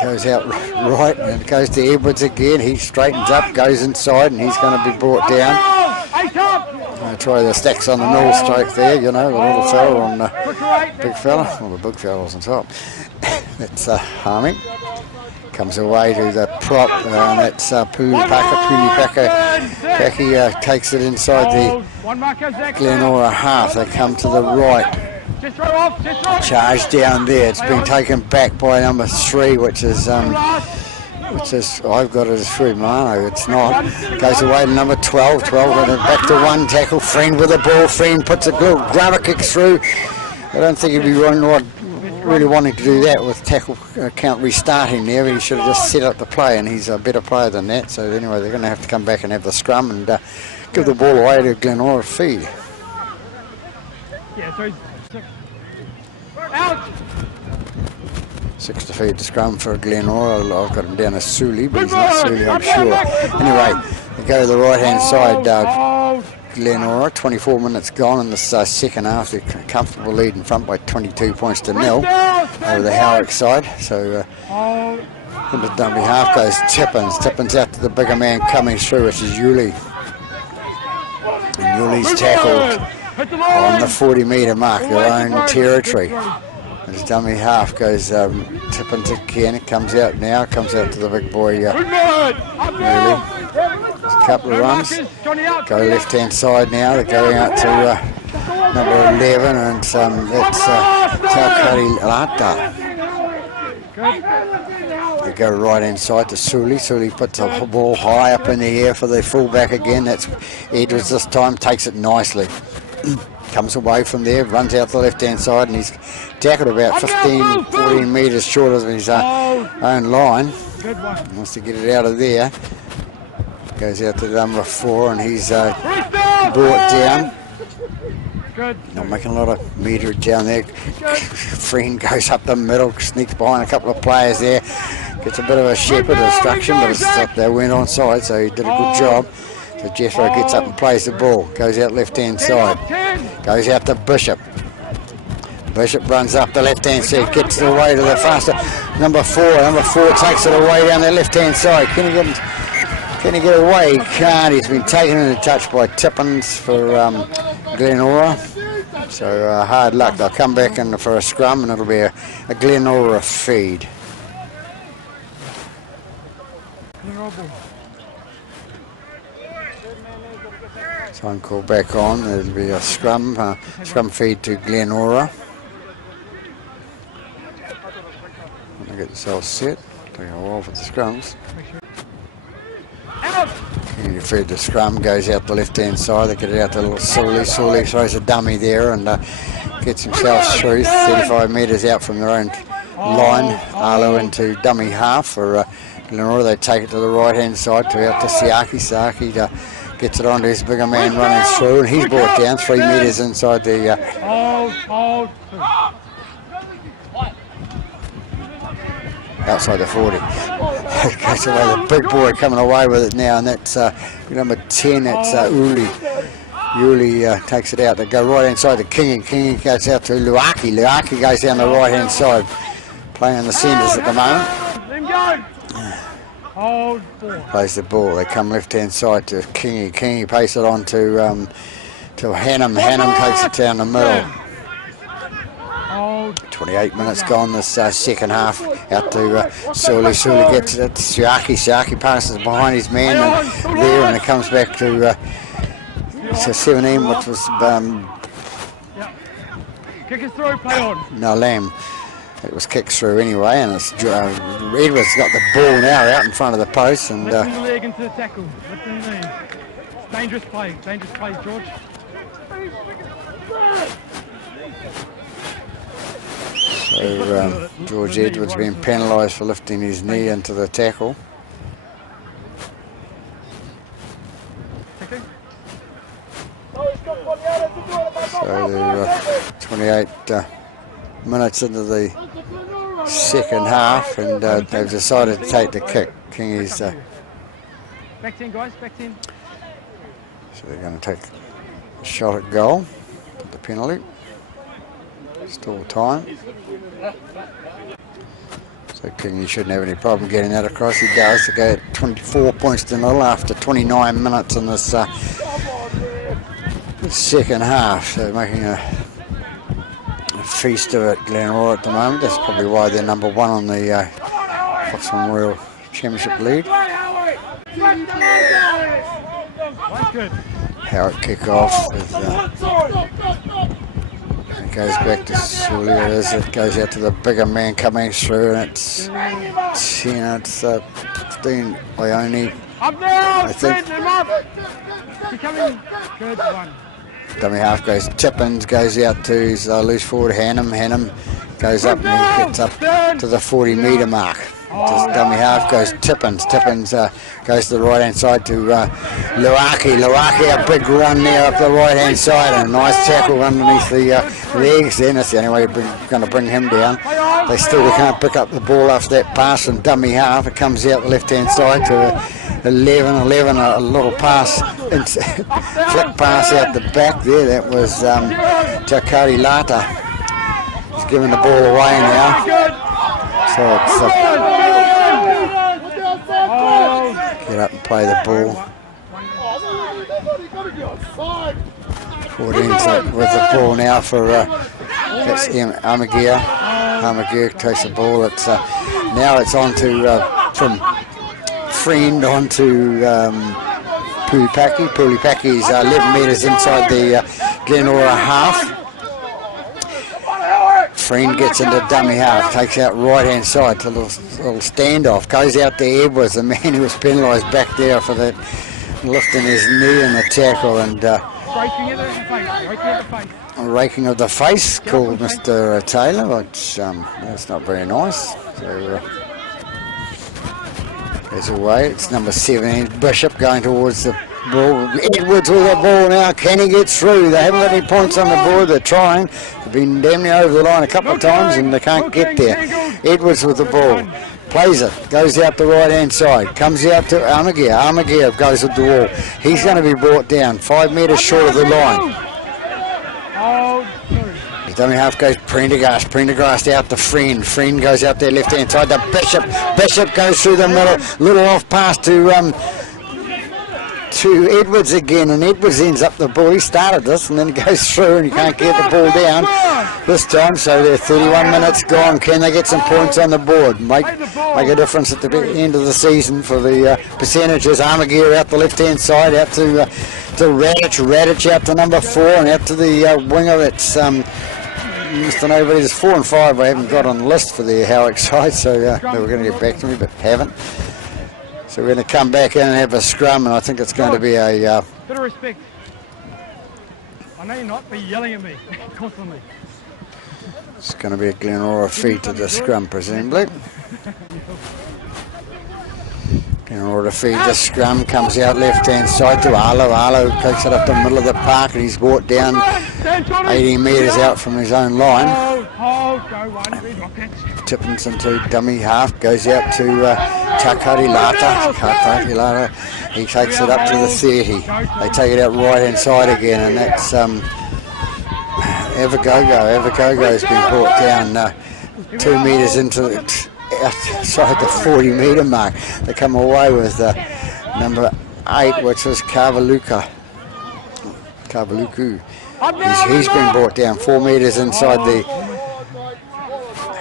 Goes out right and it goes to Edwards again. He straightens up, goes inside, and he's going to be brought down. Try the stacks on the middle stroke there, you know, the little fella on the big fella. Well, the big fella's on top. That's Harming. Comes away to the prop, and that's Pulipaka. Paki takes it inside the Glenora half. They come to the right. Charge down there. It's been taken back by number 3, which is I've got it as Mano. It's not. Goes away to number 12. 12 and back to 1 tackle. Friend with the ball. Friend puts a little grabber kick through. I don't think he'd be really wanting to do that with tackle count restarting there. He should have just set up the play, and he's a better player than that. So anyway, they're going to have to come back and have the scrum and give the ball away to Glenora feed. Yeah, so 6 to feed the scrum for Glenora. I've got him down as Suli, but he's not Suli, I'm sure. Anyway, they go to the right-hand side, Glenora. 24 minutes gone in the second half. They're comfortable lead in front by 22 points to 0 over the Howick side. So in the dummy half goes Tippins. Tippins out to the bigger man coming through, which is Yuli. And Yuli's tackled on the 40-metre mark, their own territory. His dummy half goes Tippins again. It comes out now. Comes out to the big boy. Really. A couple of runs. Go left-hand side now. They're going out to number 11, and it's Taukari Lata. They go right-hand side to Suli. Suli puts the ball high up in the air for the fullback again. That's Edwards this time. Takes it nicely. Comes away from there, runs out the left-hand side, and he's tackled about 15, 14 metres short of his own line. Wants to get it out of there. Goes out to number 4, and he's brought down. Not making a lot of meterage down there. Friend goes up the middle, sneaks behind a couple of players there. Gets a bit of a shepherd destruction, but they went onside, so he did a good job. So Jethro gets up and plays the ball. Goes out left-hand side. Goes out to Bishop. Bishop runs up the left-hand side. Gets it away to the faster. Number 4 takes it away down the left-hand side. Can he get away? He can't. He's been taken into touch by Tippins for Glenora. So hard luck. They'll come back in for a scrum, and it'll be a Glenora feed. Time call back on. It'll be a scrum feed to Glenora. When they get themselves set, take a while for the scrums. You feed the scrum, goes out the left-hand side. They get it out to little Sully. Sully throws a dummy there and gets himself through 35 metres out from their own line. Arlo into dummy half for Glenora. They take it to the right-hand side to out to Siaki. Siaki gets it onto his bigger man running through, and he's brought down 3 metres inside the outside the 40. Goes away, the big boy coming away with it now, and that's number 10, that's Uli. Yuli takes it out. They go right hand side to Kingy. Kingy goes out to Luaki. Luaki goes down the right hand side. Playing the centres at the moment. Let him go. Hold ball. Plays the ball. They come left hand side to Kingy. Kingy pastes it on to Hannum. Hannum takes it down the middle. 28 minutes gone this second half. Out to Suli. Suli gets it to Siaki. Siaki passes behind his man there, and it comes back to 17, which was kick us through, play on. No, Lamb. It was kicked through anyway, and it's Edwards got the ball now out in front of the post, and lifting the leg into the tackle, lifting the knee. It's dangerous play, George. So George Edwards being penalised for lifting his knee into the tackle. So 28 minutes into the second half, and they've decided to take the kick. Kingy's back 10 guys, back 10. So they're going to take a shot at goal, put the penalty. Still time. So Kingy shouldn't have any problem getting that across. He does. To go at 24 points to nil after 29 minutes in this second half. So making a feast of it, Glenora at the moment. That's probably why they're number one on the Fox Memorial Championship lead. Howick kick off with it goes back to Sully. It goes out to the bigger man coming through, and it's 15 Ione. Up now, I think. him up. Becoming good one. Dummy half goes Tippins, goes out to his loose forward Hannum. Hannum goes up and he gets up to the 40 metre mark. Just dummy half goes Tippins. Tippins goes to the right hand side to Luaki. Luaki, a big run there up the right hand side, and a nice tackle underneath the legs. Then that's the only way you're going to bring him down. They still can't pick up the ball after that pass from dummy half. It comes out the left hand side to 11, a little pass, flick pass out the back there. That was Takari Lata. He's giving the ball away now. So it's get up and play the ball. 14's with the ball now for that's Amagia. Amagia takes the ball. It's now it's on to from Friend on to Pulipaki. Pulipaki's 11 metres inside the Glenora half. Friend gets into dummy half, takes out right hand side, it's a little standoff, goes out to Edwards, the man who was penalised back there for that, lifting his knee in the tackle, and raking of the face called Mr. Taylor, which that's not very nice. So there's away. It's number 17, Bishop, going towards the ball. Edwards with the ball now. Can he get through? They haven't got any points on the board. They're trying. They've been damn near over the line a couple of times and they can't get there. Edwards with the ball. Plays it. Goes out the right hand side. Comes out to Amagia. Amagia goes with the wall. He's going to be brought down 5 metres short of the line. The dummy half goes Prendergast. Prendergast out to Friend. Friend goes out there left hand side to Bishop. Bishop goes through the middle. Little off pass to Edwards again, and Edwards ends up the ball. He started this and then goes through and you can't get the ball down this time. So they're 31 minutes gone. Can they get some points on the board? Make a difference at the end of the season for the percentages. Armagear out the left hand side, out to Radic. Radic out to number 4 and out to the winger. It's Mr. Nobody. There's 4 and 5 I haven't got on the list for the Howick side, so they were going to get back to me but haven't. So we're going to come back in and have a scrum, and I think it's going to be a... Bit of respect. I know you're not, but you're yelling at me constantly. It's going to be a Glenora feed to the scrum, presumably. Glenora to feed the scrum, comes out left-hand side to Arlo. Arlo takes it up the middle of the park, and he's walked down 80 metres out from his own line. Hold, go one, Tippins into dummy half, goes out to Takari Lata, he takes it up to the 30. They take it out right hand side again, and that's Evergogo has been brought down 2 metres into outside the 40 metre mark. They come away with number 8, which was Kavaluku. He's been brought down 4 metres inside the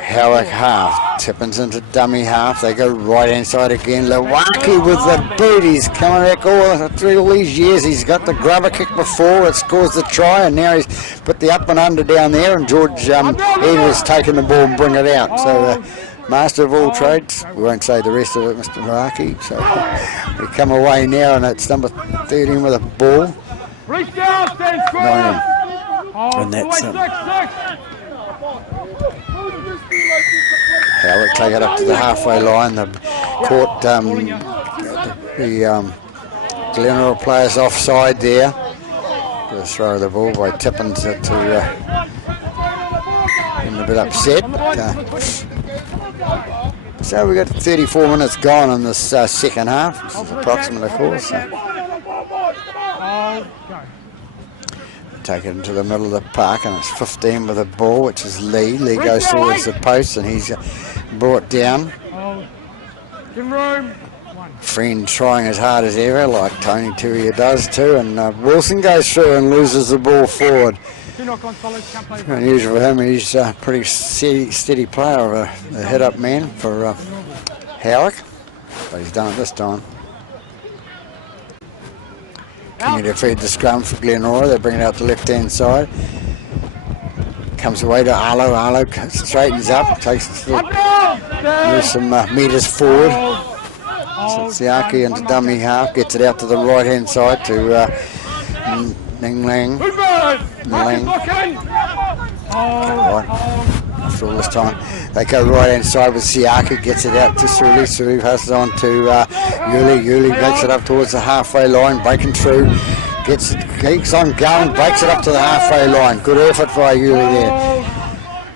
Howick half. Tippins into dummy half. They go right hand side again. Lewaki with the boot. He's coming back through all these years. He's got the grubber kick before. It scores the try, and now he's put the up and under down there, and George Edwards taking the ball and bring it out. So master of all trades. We won't say the rest of it, Mr. Maraki. So we come away now, and it's number 13 with a ball. And that's Howick take it up to the halfway line. The caught the Glenora players offside there. The throw of the ball by Tippins to getting a bit upset. But, so we've got 34 minutes gone in this second half, which is approximate, of course. Take it into the middle of the park, and it's 15 with a ball, which is Lee. Lee goes towards the post, and he's brought down. Friend trying as hard as ever, like Tony Tuia does too, and Wilson goes through and loses the ball forward. Unusual for him. He's a pretty steady player, a head-up man for Howick, but he's done it this time. Continue to feed the scrum for Glenora. They bring it out the left-hand side. Comes away to Arlo. Arlo straightens up, moves some metres forward. Siaki into dummy half, gets it out to the right-hand side to Ning Lang. After all this time, they go right-hand side with Siaki, gets it out to Suli. Suli passes on to Yuli. Yuli makes it up towards the halfway line, breaking through. Keeps on going, breaks it up to the halfway line. Good effort by Yuli there.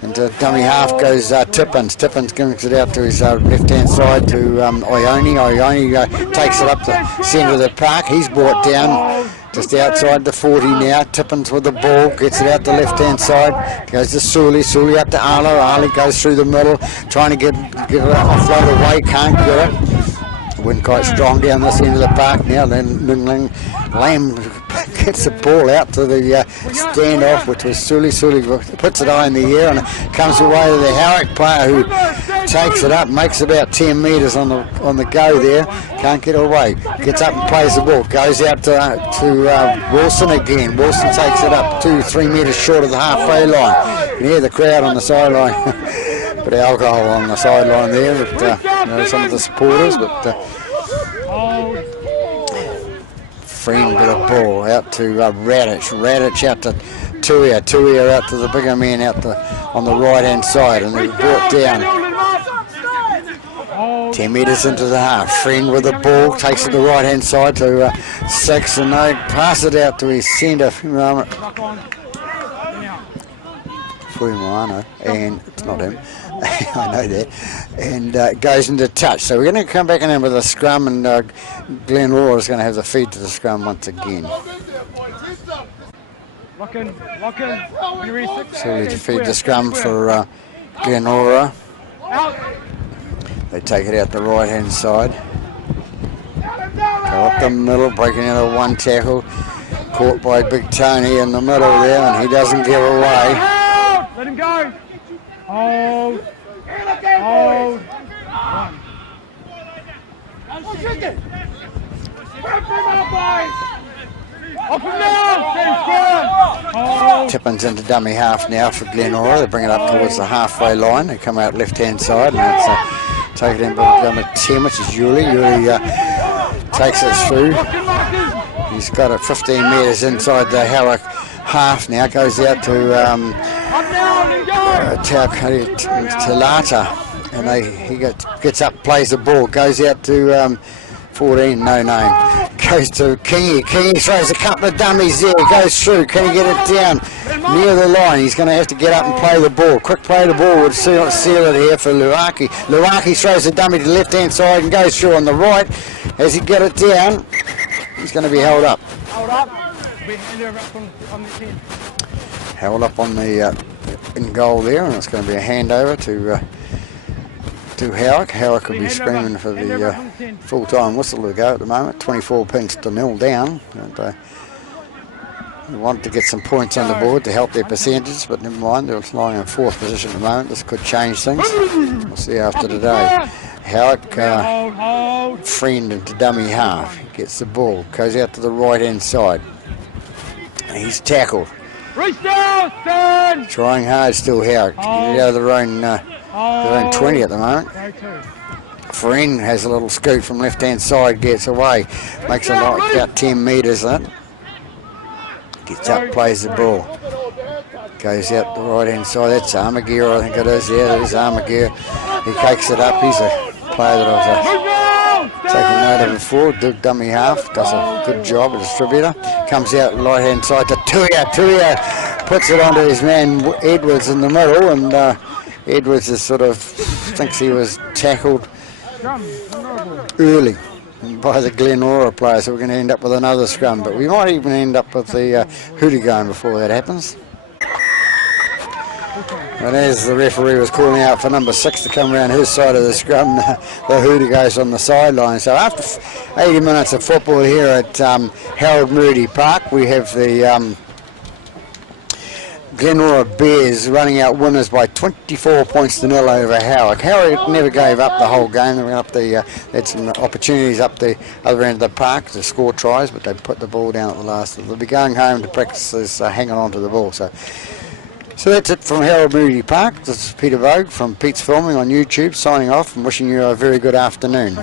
Into dummy half goes Tippins. Tippins gives it out to his left-hand side to Ione. Ione takes it up the centre of the park. He's brought down just outside the 40 now. Tippins with the ball, gets it out the left-hand side. Goes to Suli. Suli up to Arlo. Arlo goes through the middle, trying to get it offload away. Can't get it. Wind quite strong down this end of the park now. Then Lamb gets the ball out to the standoff, which was Suli. Suli puts it high in the air, and it comes away to the Howick player, who takes it up, makes about 10 metres on the go there. Can't get away. Gets up and plays the ball. Goes out to Wilson again. Wilson takes it up 2-3 metres short of the halfway line. You can hear the crowd on the sideline. Bit of alcohol on the sideline there, but some of the supporters. But Friend with a ball out to Radic. Radic out to Tuia. Tuia out to the bigger man on the right hand side, and they're brought down 10 metres into the half. Friend with the ball takes it to the right hand side to 6, and they pass it out to his centre. Fuimano, and it's not him. I know that, and goes into touch. So we're going to come back in with a scrum, and Glenora is going to have the feed to the scrum once again. So we to feed the scrum for Glenora. They take it out the right hand side. Go up the middle, breaking out of one tackle. Caught by Big Tony in the middle there, and he doesn't give away. Let him go. Hold. Tippins into dummy half now for Glenora. They bring it up towards the halfway line. They come out left-hand side, and it's take it in by number 10, which is Yuli. Yuli takes it through. He's got it 15 metres inside the Howick half now. Goes out to Talata, and he gets up, plays the ball, goes out to 14, no name. goes to Kingy. Kingy throws a couple of dummies there, goes through. Can he get it down near the line? He's going to have to get up and play the ball. Quick play the ball would seal it here for Luaki. Luaki throws the dummy to the left hand side and goes through on the right. As he get it down, he's going to be held up. Hold up. Be handed up on the 10. Held up on the in goal there, and it's going to be a handover to Howick. Howick will be screaming for the full-time whistle to go at the moment. 24 points to 0 down. And, they wanted to get some points on the board to help their percentages, but never mind. They're lying in 4th position at the moment. This could change things. We'll see after today. Howick friend into dummy half. He gets the ball, goes out to the right-hand side. He's tackled. Trying hard still, Howick. Get out of their own 20 at the moment. Friend has a little scoot from left-hand side, gets away. Makes a lot, about 10 metres in it. Gets up, plays the ball. Goes out the right-hand side. That's Armagear, I think it is. Yeah, it is Armagear. He takes it up. He's a player that I've taken note of before. Dummy half. Does a good job, a distributor. Comes out right-hand side to Tuia. Tuia puts it onto his man Edwards in the middle, and Edwards is sort of thinks he was tackled early by the Glenora player, so we're going to end up with another scrum, but we might even end up with the hootie going before that happens. And as the referee was calling out for number 6 to come around his side of the scrum, the hootie goes on the sideline. So after 80 minutes of football here at Harold Moody Park, we have the Glenora Bears running out winners by 24 points to 0 over Howick. Howick never gave up the whole game. They went up had some opportunities up the other end of the park to score tries, but they put the ball down at the last. They'll be going home to practice hanging on to the ball. So that's it from Harold Moody Park. This is Peter Vogue from Pete's Filming on YouTube, signing off and wishing you a very good afternoon.